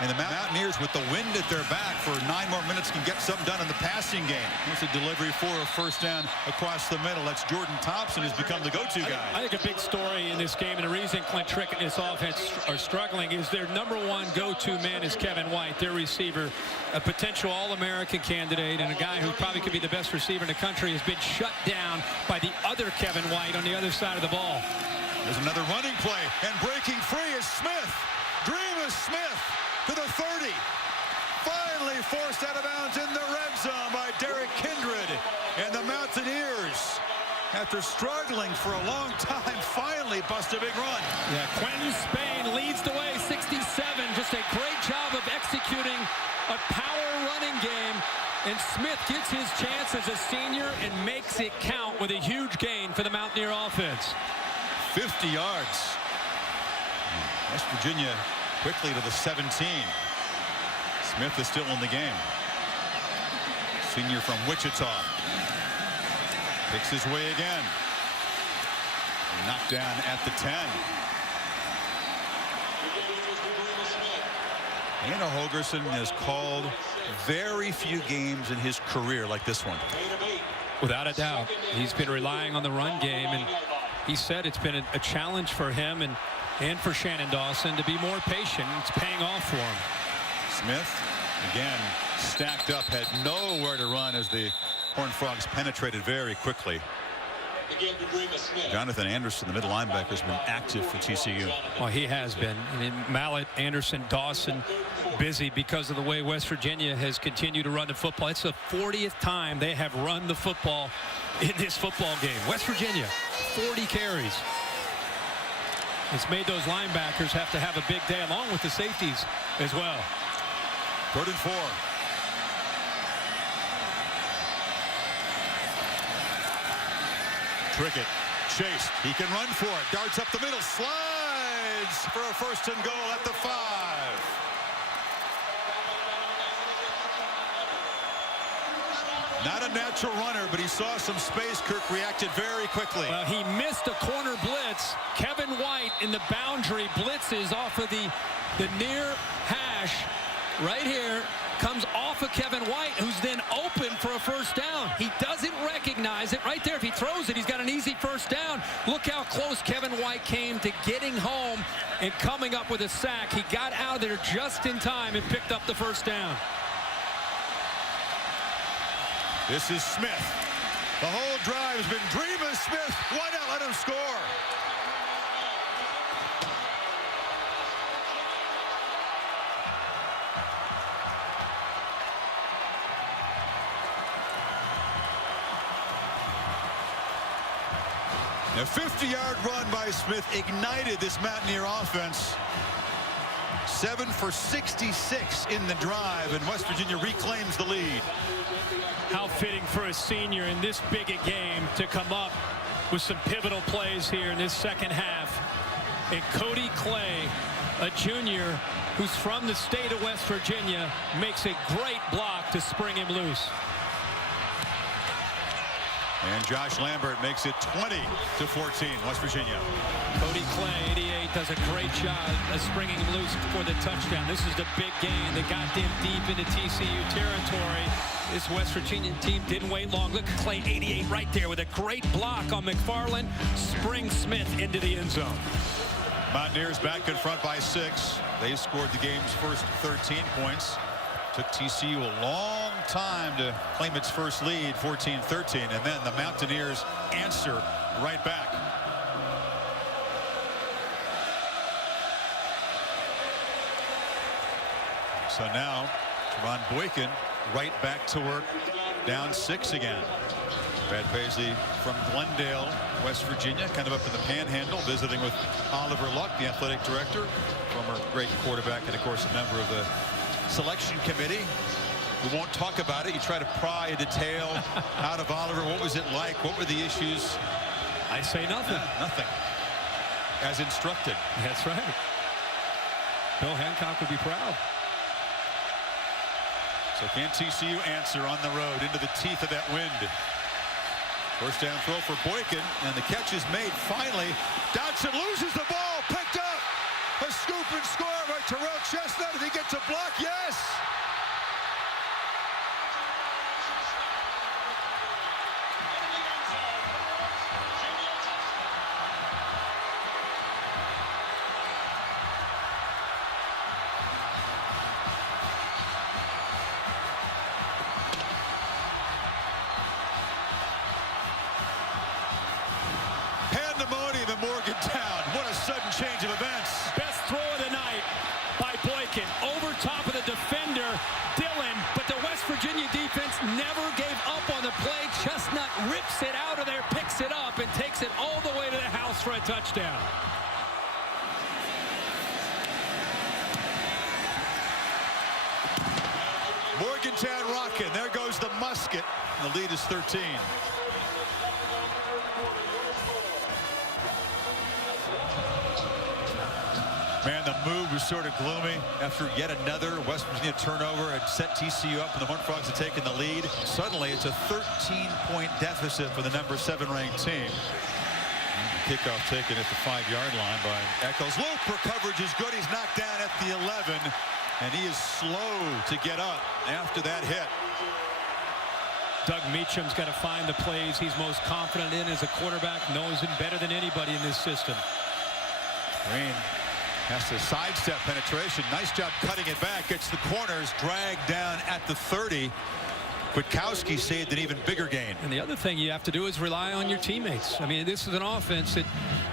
and the Mountaineers, with the wind at their back for 9 more minutes, can get something done in the passing game. Here's a delivery for a first down across the middle. That's Jordan Thompson, who's become the go-to guy. I think a big story in this game, and the reason Clint Trickett and his offense are struggling, is their #1 go-to man is Kevin White, their receiver, a potential All-American candidate, and a guy who probably could be the best receiver in the country, has been shut down by the other Kevin White on the other side of the ball. There's another running play, and breaking free is Smith. Dreamus Smith to the 30. Finally forced out of bounds in the red zone by Derek Kindred. And the Mountaineers, after struggling for a long time, finally bust a big run. Yeah, Quentin Spain leads the way, 67. Just a great job of executing a power running game. And Smith gets his chance as a senior and makes it count with a huge gain for the Mountaineer offense. 50 yards. West Virginia quickly to the 17. Smith is still in the game. Senior from Wichita. Picks his way again. Knocked down at the 10. Anna Holgerson has called very few games in his career like this one. Without a doubt. He's been relying on the run game, and he said it's been a challenge for him and for Shannon Dawson to be more patient. It's paying off for him. Smith again stacked up, had nowhere to run as the Horned Frogs penetrated very quickly. Jonathan Anderson, the middle linebacker, has been active for TCU. Well, he has been. I mean, Mallett, Anderson, Dawson busy because of the way West Virginia has continued to run the football. It's the 40th time they have run the football in this football game. West Virginia, 40 carries. It's made those linebackers have to have a big day, along with the safeties as well. 3rd and 4. Trickett chased. He can run for it. Darts up the middle. Slides for a 1st and goal at the 5. Not a natural runner, but he saw some space. Kirk reacted very quickly. Well, he missed a corner blitz. Kevin White in the boundary blitzes off of the near hash right here. Comes off of Kevin White, who's then open for a 1st down. He doesn't recognize it. Right there, if he throws it, he's got an easy 1st down. Look how close Kevin White came to getting home and coming up with a sack. He got out of there just in time and picked up the 1st down. This is Smith. The whole drive has been Dreamus Smith. Why not let him score? A 50-yard run by Smith ignited this Mountaineer offense. 7 for 66 in the drive, and West Virginia reclaims the lead. How fitting for a senior in this big a game to come up with some pivotal plays here in this 2nd half. And Cody Clay, a junior who's from the state of West Virginia, makes a great block to spring him loose. And Josh Lambert makes it 20-14, West Virginia. Cody Clay, 88, does a great job of springing him loose for the touchdown. This is the big gain that got them deep into TCU territory. This West Virginia team didn't wait long. Look at Clay, 88, right there with a great block on McFarland. Springs Smith into the end zone. Mountaineers back in front by 6. They scored the game's first 13 points. Took TCU a long time to claim its first lead, 14-13, and then the Mountaineers answer right back. So now Trevone Boykin right back to work, down 6 again. Brad Paisley from Glendale, West Virginia, kind of up in the Panhandle, visiting with Oliver Luck, the athletic director, former great quarterback, and of course a member of the selection committee. We won't talk about it. You try to pry a detail out of Oliver. What was it like? What were the issues? I say nothing. Nothing. As instructed. That's right. Bill Hancock would be proud. So can TCU answer on the road into the teeth of that wind? First down throw for Boykin, and the catch is made finally. Dodson loses the ball, picked up. A scoop and score by Terrell Chestnut. If he gets a block, yes. Pandemonium in Morgantown. What a sudden change of events. Best throw of the night by Boykin. Over top of the defender, Dillon. But the West Virginia defense never gave up on the play. Chestnut rips it out of there, picks it up, and takes it all the way to the house for a touchdown. Morgantown rocking. There goes the musket. The lead is 13. Man, the mood was sort of gloomy after yet another West Virginia turnover had set TCU up, and the Horned Frogs had taken the lead. Suddenly, it's a 13-point deficit for the number 7 ranked team. Kickoff taken at the 5-yard line by Eccles. Loper coverage is good. He's knocked down at the 11, and he is slow to get up after that hit. Doug Meacham's got to find the plays he's most confident in as a quarterback, knows him better than anybody in this system. Green has to sidestep penetration. Nice job cutting it back. Gets the corners, dragged down at the 30. Kwiatkowski saved an even bigger gain. And the other thing you have to do is rely on your teammates. I mean, this is an offense that,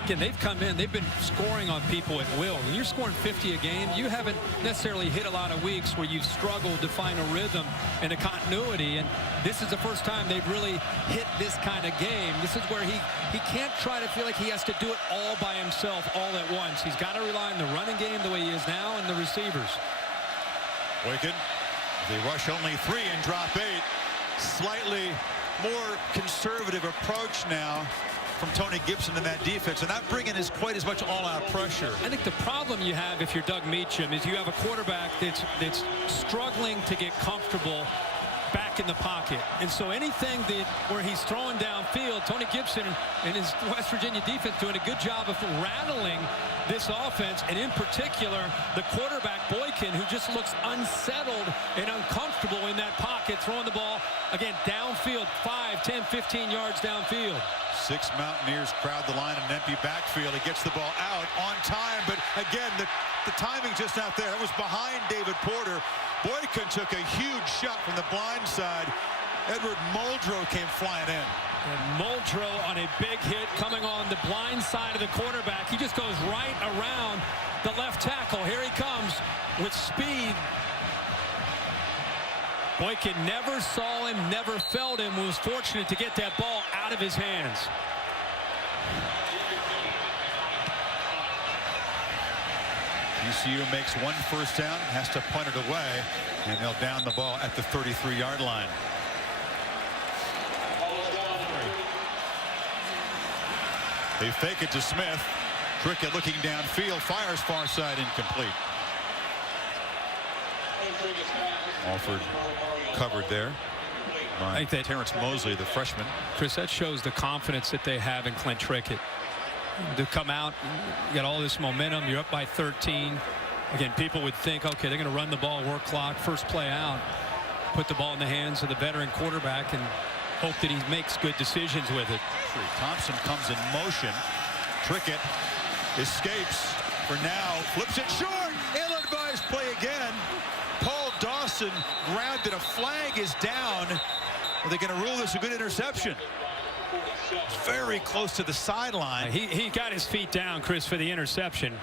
again, they've come in, they've been scoring on people at will. When you're scoring 50 a game, you haven't necessarily hit a lot of weeks where you've struggled to find a rhythm and a continuity. And this is the first time they've really hit this kind of game. This is where he can't try to feel like he has to do it all by himself all at once. He's got to rely on the running game the way he is now and the receivers. Boykin, they rush only 3 and drop 8. Slightly more conservative approach now from Tony Gibson in that defense, and not bringing quite as much all-out pressure. I think the problem you have if you're Doug Meacham is you have a quarterback that's struggling to get comfortable back in the pocket. And so anything where he's throwing downfield, Tony Gibson and his West Virginia defense doing a good job of rattling this offense, and in particular the quarterback Boykin, who just looks unsettled and uncomfortable in that pocket, throwing the ball again downfield, 5, 10, 15 yards downfield. 6 Mountaineers crowd the line in an empty backfield. He gets the ball out on time, but again the timing just not there. That was behind David Porter. Boykin took a huge shot from the blind side. Edward Muldrow came flying in. And Muldrow on a big hit coming on the blind side of the quarterback. He just goes right around the left tackle. Here he comes with speed. Boykin never saw him, never felt him, was fortunate to get that ball out of his hands. TCU makes 1 first down, has to punt it away, and they'll down the ball at the 33-yard line. They fake it to Smith. Trickett looking downfield, fires far side, incomplete. Alford covered there by I think that Terrence Mosley, the freshman. Chris, that shows the confidence that they have in Clint Trickett. To come out, you got all this momentum, you're up by 13. Again, people would think, okay, they're going to run the ball, work clock, first play out, put the ball in the hands of the veteran quarterback and hope that he makes good decisions with it. Thompson comes in motion. Trickett escapes for now, flips it short. Ill-advised play again. Paul Dawson grabbed it. A flag is down. Are they going to rule this a good interception? It's very close to the sideline. He got his feet down, Chris, for the interception.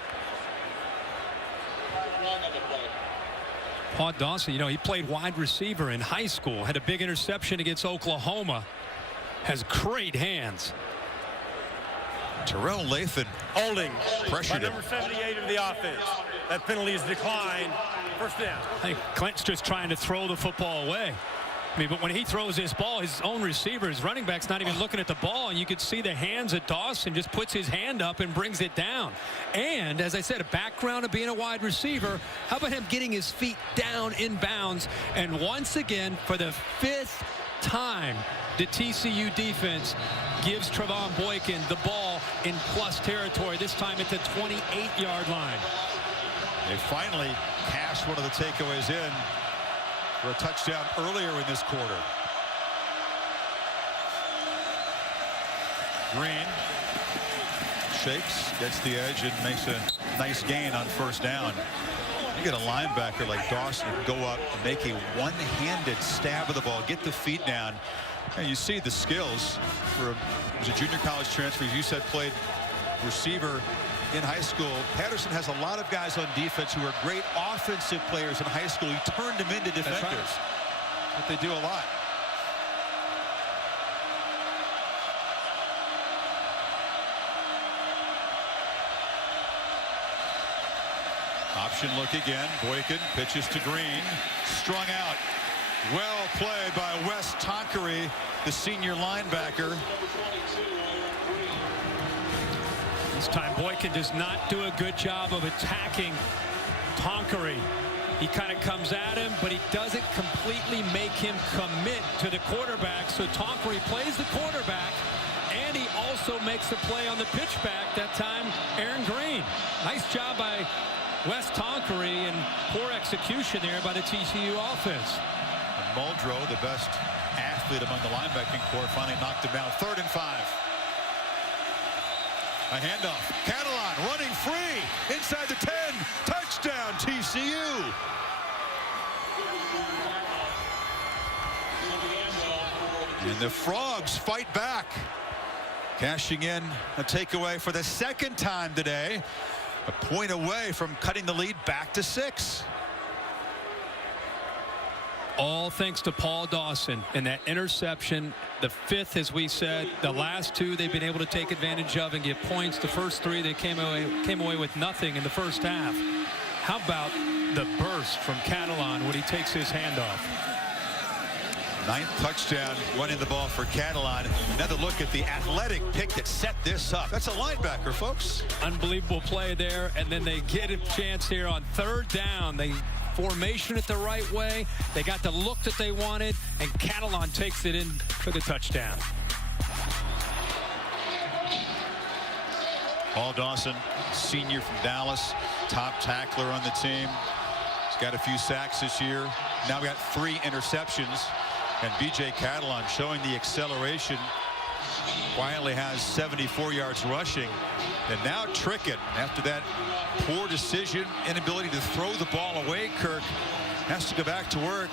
Paul Dawson, you know, he played wide receiver in high school, had a big interception against Oklahoma. has great hands. Terrell Lathan Holding pressured by him. number 78 of the offense. That penalty is declined. First down. I think Clint's just trying to throw the football away. I mean, but when he throws this ball, his own receiver, his running back's not even looking at the ball, and you could see the hands of Dawson, just puts his hand up and brings it down. And, as I said, a background of being a wide receiver, how about him getting his feet down in bounds? And once again, for the 5th time, the TCU defense gives Trevone Boykin the ball in plus territory, this time at the 28-yard line. They finally cashed one of the takeaways in for a touchdown earlier in this quarter. Green shakes, gets the edge, and makes a nice gain on first down. You get a linebacker like Dawson who can go up and make a one-handed stab of the ball, get the feet down. And you see the skills for a junior college transfer. As you said, played receiver in high school. Patterson has a lot of guys on defense who are great offensive players in high school. He turned them into defenders. That's right. But they do a lot. Option look again. Boykin pitches to Green. Strung out. Well played by Wes Tonkery, the senior linebacker. This time Boykin does not do a good job of attacking Tonkery. He kind of comes at him, but he doesn't completely make him commit to the quarterback. So Tonkery plays the quarterback, and he also makes the play on the pitch back. That time, Aaron Green. Nice job by Wes Tonkery, and poor execution there by the TCU offense. And Muldrow, the best athlete among the linebacking corps, finally knocked him down. 3rd and 5. A handoff. Catalan running free inside the 10. Touchdown, TCU. And the Frogs fight back. Cashing in a takeaway for the 2nd time today. A point away from cutting the lead back to 6. All thanks to Paul Dawson and that interception. The 5th, as we said, the last 2 they've been able to take advantage of and get points. The first 3 they came away with nothing in the first half. How about the burst from Catalan when he takes his handoff? 9th touchdown running the ball for Catalan. Another look at the athletic pick that set this up. That's a linebacker, folks. Unbelievable play there, and then they get a chance here on 3rd down. They formation it the right way. They got the look that they wanted, and Catalan takes it in for the touchdown. Paul Dawson, senior from Dallas, top tackler on the team. He's got a few sacks this year. Now we got 3 interceptions. And B.J. Catalan showing the acceleration. Quietly has 74 yards rushing. And now Trickett, after that poor decision, inability to throw the ball away, Kirk has to go back to work.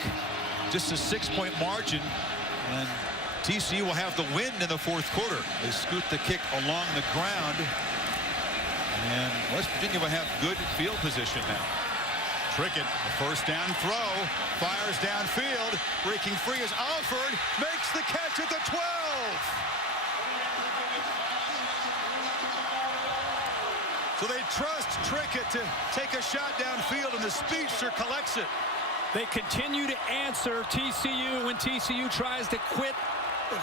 Just a 6-point margin. And TCU will have the win in the 4th quarter. They scoot the kick along the ground. And West Virginia will have good field position now. Trickett, the first down throw, fires downfield, breaking free is Alford, makes the catch at the 12. So they trust Trickett to take a shot downfield, and the speedster collects it. They continue to answer TCU when TCU tries to quit,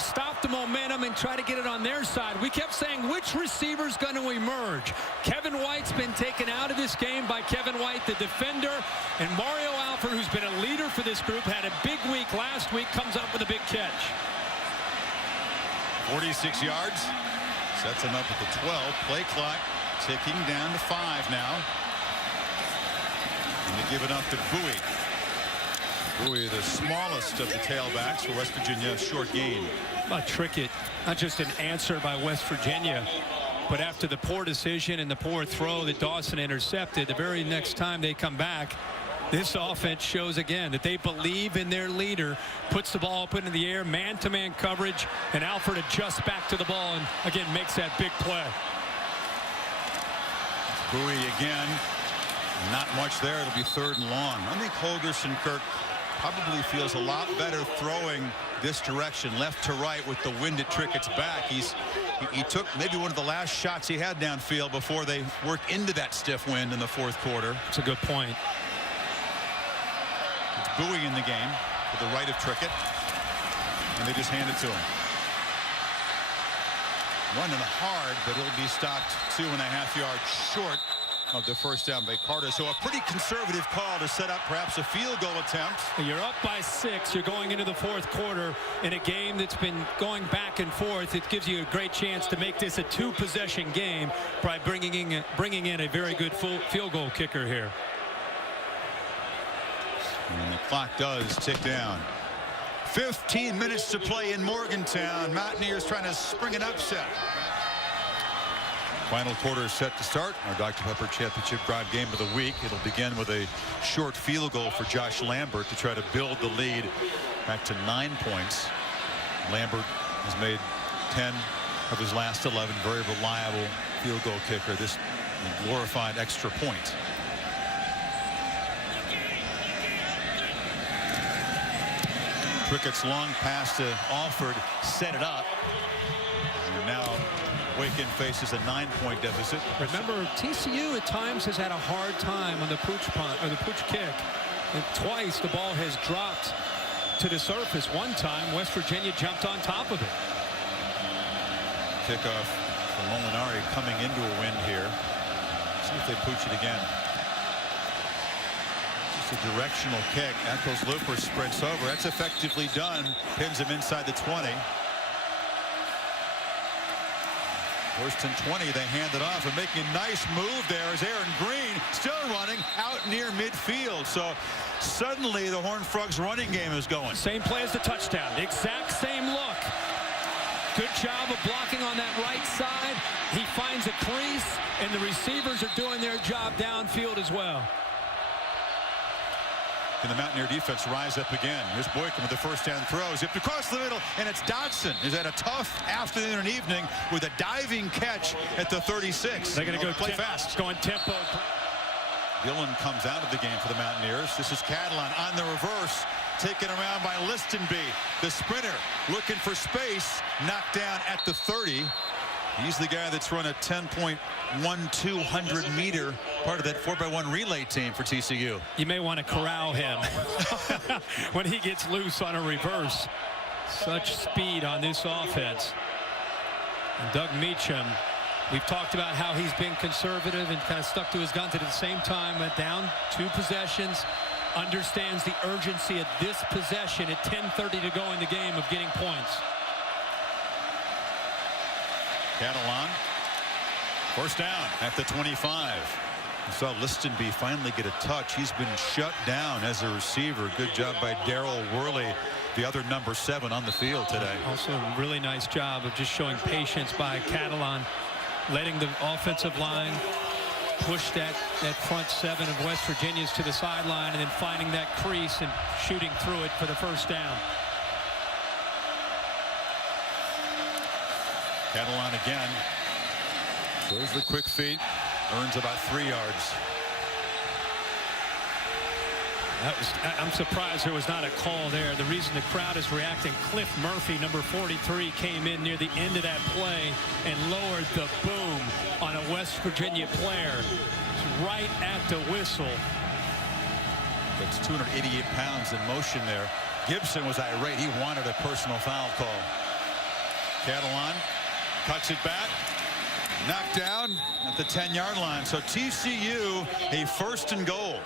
stop the momentum, and try to get it on their side. We kept saying, which receiver's going to emerge? Kevin White's been taken out of this game by Kevin White, the defender, and Mario Alford, who's been a leader for this group, had a big week last week, comes up with a big catch. 46 yards, sets him up at the 12. Play clock ticking down to 5 now. And they give it up to Bowie. Bowie, the smallest of the tailbacks for West Virginia, short gain. About Trickett, not just an answer by West Virginia, but after the poor decision and the poor throw that Dawson intercepted, the very next time they come back, this offense shows again that they believe in their leader, puts the ball up into the air, man-to-man coverage, and Alford adjusts back to the ball and, again, makes that big play. Bowie again, not much there. It'll be 3rd and long. I think Holgerson, Kirk, probably feels a lot better throwing this direction, left to right, with the wind at Trickett's back. He took maybe one of the last shots he had downfield before they worked into that stiff wind in the fourth quarter. It's a good point. It's Bowie in the game to the right of Trickett, and they just hand it to him. Running hard, but he'll be stopped 2.5 yards short of the first down by Carter. So a pretty conservative call to set up perhaps a field goal attempt. You're up by 6. You're going into the fourth quarter in a game that's been going back and forth. It gives you a great chance to make this a 2-possession game by bringing in a very good field goal kicker here. And the clock does tick down. 15 minutes to play in Morgantown. Mountaineers trying to spring an upset. Final quarter is set to start. Our Dr. Pepper Championship Drive game of the week. It'll begin with a short field goal for Josh Lambert to try to build the lead back to 9 points. Lambert has made 10 of his last 11. Very reliable field goal kicker. This glorified extra point. Trickett's long pass to Alford set it up. And now Boykin faces a 9-point deficit. Remember, TCU at times has had a hard time on the pooch punt or the pooch kick. And twice the ball has dropped to the surface. One time West Virginia jumped on top of it. Kickoff for Molinari coming into a wind here. See if they pooch it again. Just a directional kick. Eccles Looper sprints over. That's effectively done. Pins him inside the 20. First and 20. They hand it off, and making a nice move there is Aaron Green, still running out near midfield. So suddenly the Horned Frogs running game is going. Same play as the touchdown. The exact same look. Good job of blocking on that right side. He finds a crease, and the receivers are doing their job downfield as well. And the Mountaineer defense rise up again. Here's Boykin with the first down throw. Zipped across the middle, and it's Dodson, who's had a tough afternoon and evening with a diving catch at the 36. They're going to go play fast. Going tempo. Dillon comes out of the game for the Mountaineers. This is Catalan on the reverse, taken around by Listenby. The sprinter looking for space, knocked down at the 30. He's the guy that's run a 10.12 meter, part of that 4x1 relay team for TCU. You may want to corral him when he gets loose on a reverse. Such speed on this offense. And Doug Meacham, we've talked about how he's been conservative and kind of stuck to his guns. At the same time, went down 2 possessions, understands the urgency of this possession at 10:30 to go in the game of getting points. Catalan, first down at the 25. We saw Listenby finally get a touch. He's been shut down as a receiver. Good job by Darrell Worley, the other number 7 on the field today. Also a really nice job of just showing patience by Catalan, letting the offensive line push that front 7 of West Virginia's to the sideline, and then finding that crease and shooting through it for the first down. Catalan again. Shows the quick feet. Earns about 3 yards. I'm surprised there was not a call there. The reason the crowd is reacting, Cliff Murphy, number 43, came in near the end of that play and lowered the boom on a West Virginia player. It's right at the whistle. That's 288 pounds in motion there. Gibson was irate. He wanted a personal foul call. Catalan cuts it back. Knocked down at the 10-yard line. So TCU, a first and goal.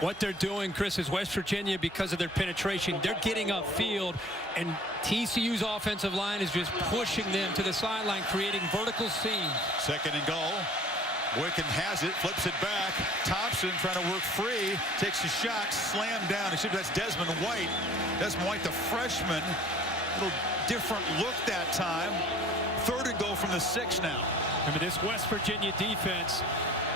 What they're doing, Chris, is West Virginia, because of their penetration, they're getting upfield, and TCU's offensive line is just pushing them to the sideline, creating vertical seams. Second and goal. Boykin has it, flips it back. Thompson trying to work free, takes a shot, slammed down. That's Desmond White. Desmond White, the freshman. A little different look that time. Third and goal from the 6 now. Remember, this West Virginia defense,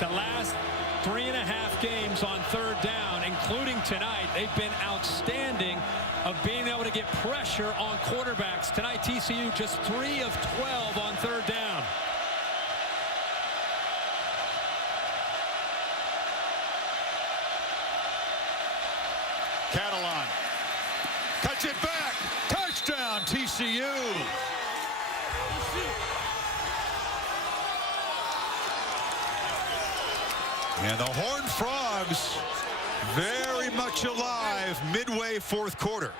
the last 3.5 games on third down, including tonight, they've been outstanding of being able to get pressure on quarterbacks. Tonight, TCU just 3 of 12 on third down. Catalan cuts it back. Touchdown! TCU. And the Horned Frogs very much alive midway fourth quarter.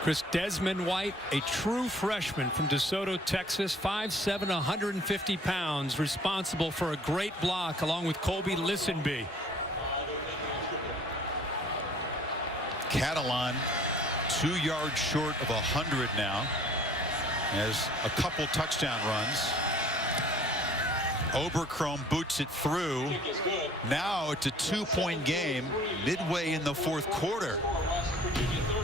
Chris, Desmond White, a true freshman from DeSoto, Texas, 5'7", 150 pounds, responsible for a great block along with Colby Listenby. Catalan 2 yards short of 100 now. Has a couple touchdown runs. Oberchrome boots it through. Now it's a 2-point game midway in the fourth quarter.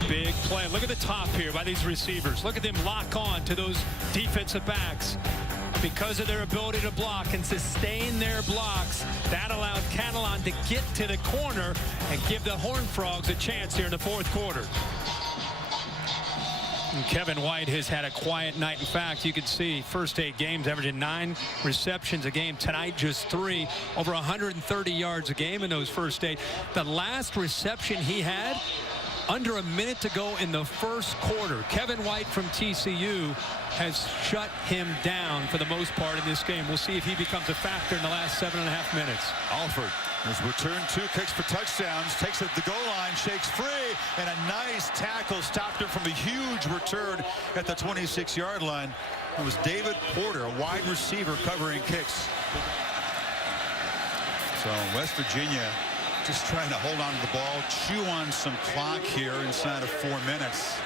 Big play. Look at the top here by these receivers. Look at them lock on to those defensive backs. Because of their ability to block and sustain their blocks, that allowed Catalan to get to the corner and give the Horned Frogs a chance here in the fourth quarter. And Kevin White has had a quiet night. In fact, you can see first 8 games averaging 9 receptions a game. Tonight just 3. Over 130 yards a game in those first 8. The last reception he had under a minute to go in the first quarter. Kevin White from TCU has shut him down for the most part in this game. We'll see if he becomes a factor in the last 7.5 minutes. Alford has returned 2 kicks for touchdowns, takes it to the goal line, shakes free, and a nice tackle stopped him from a huge return at the 26-yard line. It was David Porter, a wide receiver, covering kicks. So West Virginia just trying to hold on to the ball, chew on some clock here inside of 4 minutes.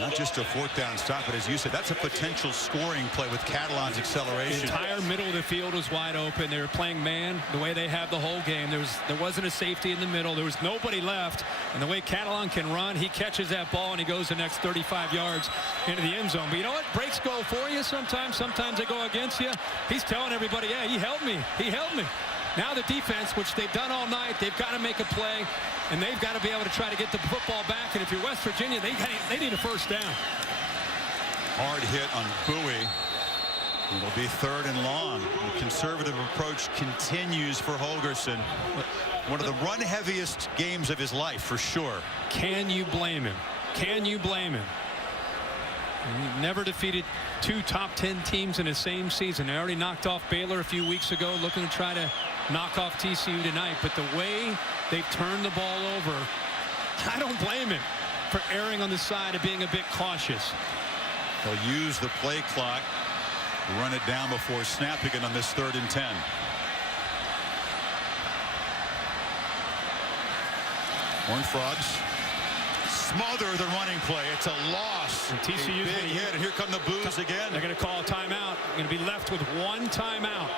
Not just a 4th down stop, but as you said, that's a potential scoring play with Catalan's acceleration. The entire middle of the field was wide open. They were playing man the way they have the whole game. There wasn't a safety in the middle. There was nobody left. And the way Catalan can run, he catches that ball and he goes the next 35 yards into the end zone. But you know what? Breaks go for you sometimes. Sometimes they go against you. He's telling everybody, yeah, he held me. He held me. Now the defense, which they've done all night, they've got to make a play, and they've got to be able to try to get the football back. And if you're West Virginia, they need a first down. Hard hit on Bowie. It'll be 3rd and long. The conservative approach continues for Holgorsen. One of the run-heaviest games of his life, for sure. Can you blame him? Can you blame him? He never defeated 2 top 10 teams in the same season. They already knocked off Baylor a few weeks ago, looking to try to knock off TCU tonight. But the way they've turned the ball over, I don't blame him for erring on the side of being a bit cautious. They'll use the play clock, run it down before snap again on this 3rd and 10. Horned Frogs smother the running play. It's a loss. And TCU's big hit, and here come the boos again. They're going to call a timeout. They're going to be left with 1 timeout.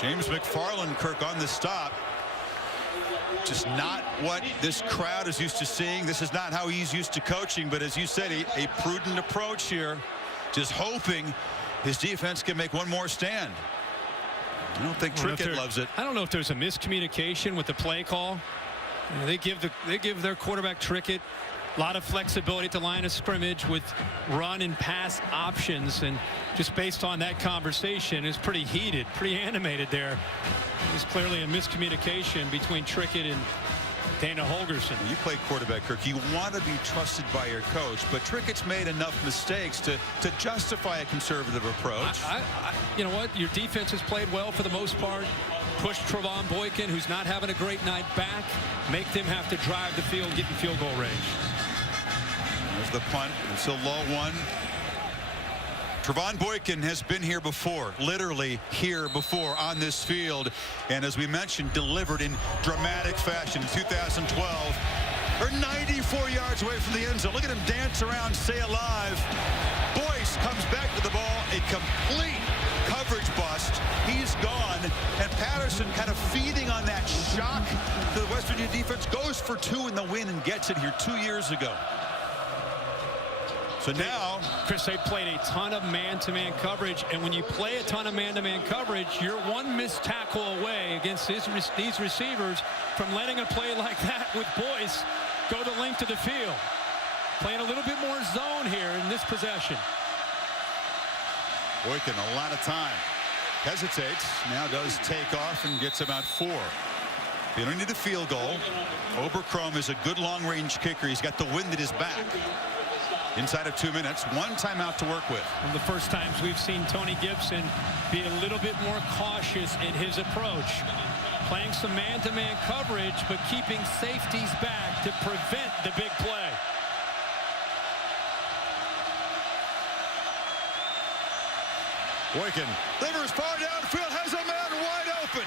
James McFarland, Kirk, on the stop. Just not what this crowd is used to seeing. This is not how he's used to coaching, but as you said, a prudent approach here. Just hoping his defense can make one more stand. I don't think Trickett loves it. I don't know if there's a miscommunication with the play call. You know, they give their quarterback Trickett a lot of flexibility at the line of scrimmage with run and pass options, and just based on that conversation, it's pretty heated, pretty animated there. There's clearly a miscommunication between Trickett and Dana Holgorsen. You play quarterback, Kirk. You want to be trusted by your coach, but Trickett's made enough mistakes to justify a conservative approach. You know what? Your defense has played well for the most part. Push Trevone Boykin, who's not having a great night, back. Make them have to drive the field, get in field goal range. There's the punt. It's a low one. Trevone Boykin has been here before, literally here before on this field, and as we mentioned, delivered in dramatic fashion in 2012. They're 94 yards away from the end zone. Look at him dance around, stay alive. Boyce comes back to the ball, a complete coverage bust. He's gone, and Patterson kind of feeding on that shock to the West Virginia defense, goes for 2 in the win and gets it here 2 years ago. So now, Chris, they played a ton of man-to-man coverage, and when you play a ton of man-to-man coverage, you're 1 missed tackle away against these receivers from letting a play like that with Boyce go the length of the field. Playing a little bit more zone here in this possession. Boykin, a lot of time. Hesitates, now does take off and gets about 4. They don't need a field goal. Oberkrom is a good long-range kicker. He's got the wind at his back. Inside of 2 minutes, 1 timeout to work with. One of the first times we've seen Tony Gibson be a little bit more cautious in his approach. Playing some man-to-man coverage, but keeping safeties back to prevent the big play. Boykin delivers far downfield, has a man wide open.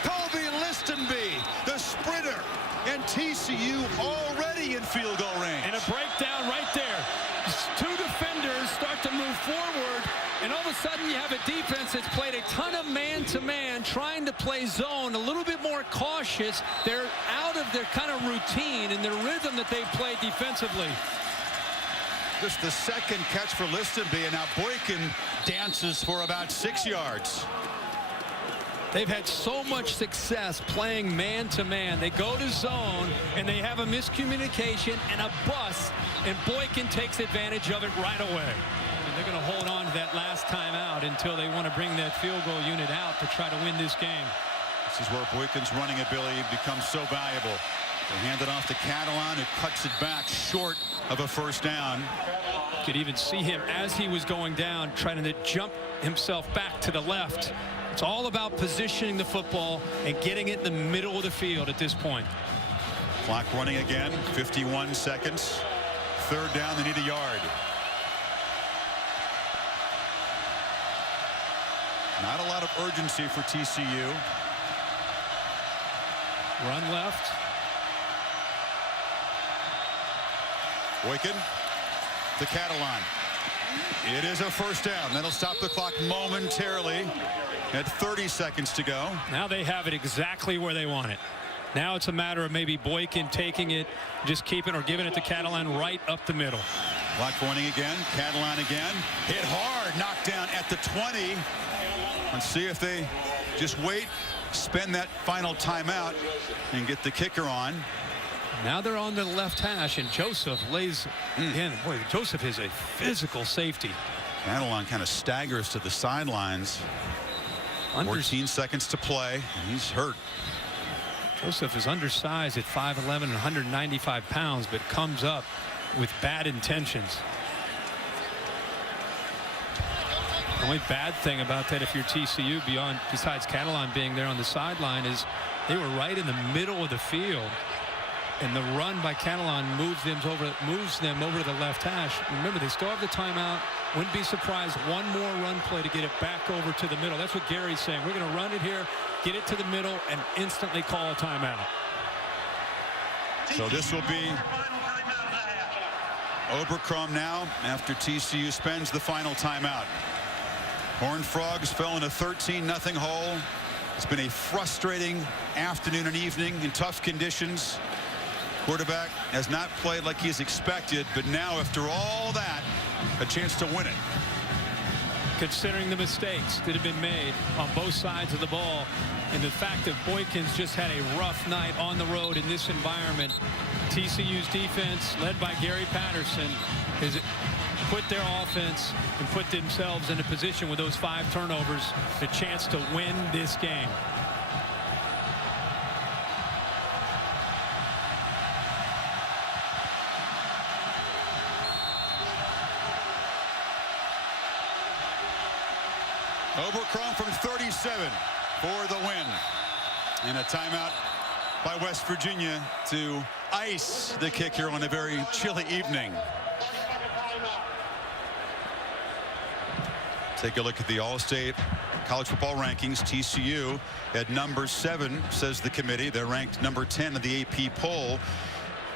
Colby Listenby, the sprinter, and TCU already in field goal range. And a breakdown right there. 2 defenders start to move forward, and all of a sudden you have a defense that's played a ton of man-to-man, trying to play zone, a little bit more cautious. They're out of their kind of routine and their rhythm that they've played defensively. Just the second catch for Listenby, and now Boykin dances for about 6 yards. They've had so much success playing man-to-man. They go to zone, and they have a miscommunication and a bust, and Boykin takes advantage of it right away. And they're going to hold on to that last timeout until they want to bring that field goal unit out to try to win this game. This is where Boykin's running ability becomes so valuable. They hand it off to Catalan, who cuts it back short of a first down. You could even see him as he was going down, trying to jump himself back to the left. It's all about positioning the football and getting it in the middle of the field at this point. Clock running again, 51 seconds. 3rd down, they need a yard. Not a lot of urgency for TCU. Run left. Boykin to Catalan. It is a first down. That'll stop the clock momentarily at 30 seconds to go. Now they have it exactly where they want it. Now it's a matter of maybe Boykin taking it, just keeping or giving it to Catalan right up the middle. Clock running again. Catalan again. Hit hard. Knocked down at the 20. Let's see if they just wait, spend that final timeout, and get the kicker on. Now they're on the left hash, and Joseph lays in. Boy, Joseph is a physical safety. Catalan kind of staggers to the sidelines. 14 seconds to play, and he's hurt. Joseph is undersized at 5'11" and 195 pounds, but comes up with bad intentions. The only bad thing about that, if you're TCU, besides Catalan being there on the sideline, is they were right in the middle of the field. And the run by Catalan moves them over to the left hash. Remember, they still have the timeout. Wouldn't be surprised one more run play to get it back over to the middle. That's what Gary's saying. We're going to run it here, get it to the middle, and instantly call a timeout. So this will be Oberkrom now after TCU spends the final timeout. Horned Frogs fell in a 13-0 hole. It's been a frustrating afternoon and evening in tough conditions. Quarterback has not played like he's expected, but now after all that, a chance to win it. Considering the mistakes that have been made on both sides of the ball, and the fact that Boykin's just had a rough night on the road in this environment, TCU's defense, led by Gary Patterson, has put their offense and put themselves in a position with those 5 turnovers, the chance to win this game. Oberkrom from 37 for the win. And a timeout by West Virginia to ice the kicker on a very chilly evening. Take a look at the All-State college football rankings. TCU at number 7, says the committee. They're ranked number 10 of the AP poll.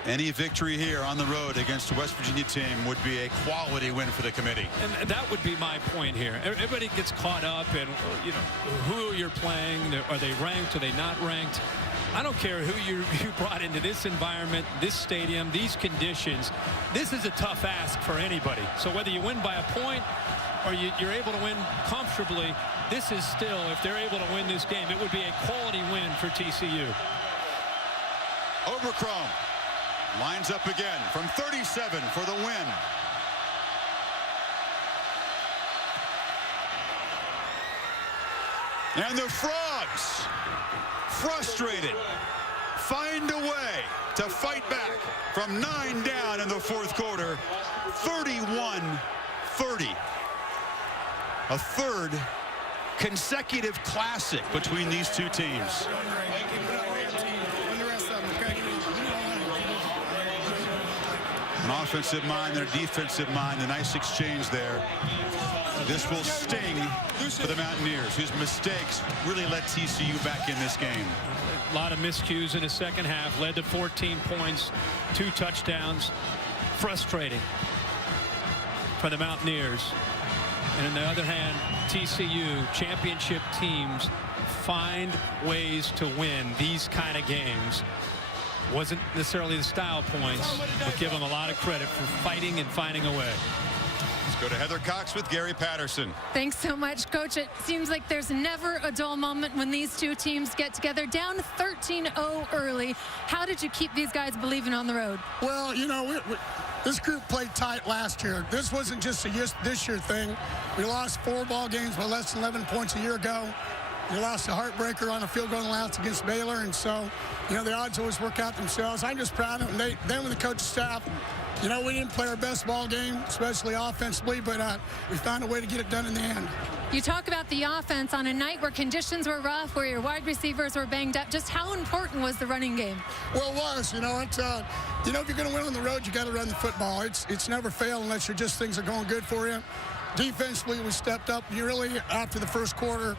Any victory here on the road against a West Virginia team would be a quality win for the committee. And that would be my point here. Everybody gets caught up in, you know, who you're playing. Are they ranked? Are they not ranked? I don't care who you brought into this environment, this stadium, these conditions. This is a tough ask for anybody. So whether you win by a point or you're able to win comfortably, this is still, if they're able to win this game, it would be a quality win for TCU. Oberkrom lines up again from 37 for the win. And the Frogs Bulldogs, frustrated, find a way to fight back from 9 down in the fourth quarter, 31-30. A third consecutive classic between these two teams. An offensive mind and a defensive mind, a nice exchange there. This will sting for the Mountaineers, whose mistakes really led TCU back in this game. A lot of miscues in the second half, led to 14 points, 2 touchdowns. Frustrating for the Mountaineers. And on the other hand, TCU, championship teams find ways to win these kind of games. Wasn't necessarily the style points, but give them a lot of credit for fighting and finding a way. Let's go to Heather Cox with Gary Patterson. Thanks so much, Coach. It seems like there's never a dull moment when these two teams get together. Down 13-0 early. How did you keep these guys believing on the road? Well, you know, this group played tight last year. This wasn't just a this year thing. We lost 4 ball games by less than 11 points a year ago. We lost a heartbreaker on a field goal allowance against Baylor, and so, you know, the odds always work out themselves. I'm just proud of them. Them and the coaching staff, you know, we didn't play our best ball game, especially offensively, but we found a way to get it done in the end. You talk about the offense on a night where conditions were rough, where your wide receivers were banged up. Just how important was the running game? Well, it was. You know, it's you know, if you're going to win on the road, you got to run the football. It's never failed unless things are going good for you. Defensively, we stepped up really after the first quarter,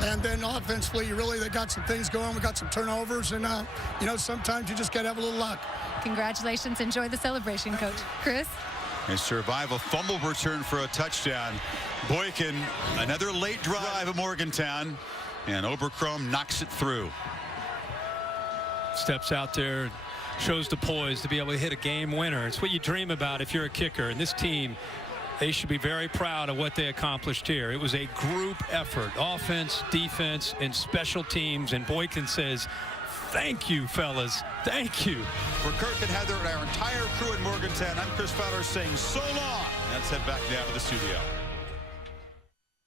and then offensively, they got some things going. We got some turnovers, and you know, sometimes you just got to have a little luck. Congratulations. Enjoy the celebration, Coach. Chris? They survive a fumble return for a touchdown. Boykin, another late drive at Morgantown, and Obercrom knocks it through. Steps out there, shows the poise to be able to hit a game winner. It's what you dream about if you're a kicker. And this team, they should be very proud of what they accomplished here. It was a group effort, offense, defense, and special teams. And Boykin says, thank you, fellas. Thank you. For Kirk and Heather and our entire crew in Morgantown, I'm Chris Fowler saying so long. Let's head back down to the studio.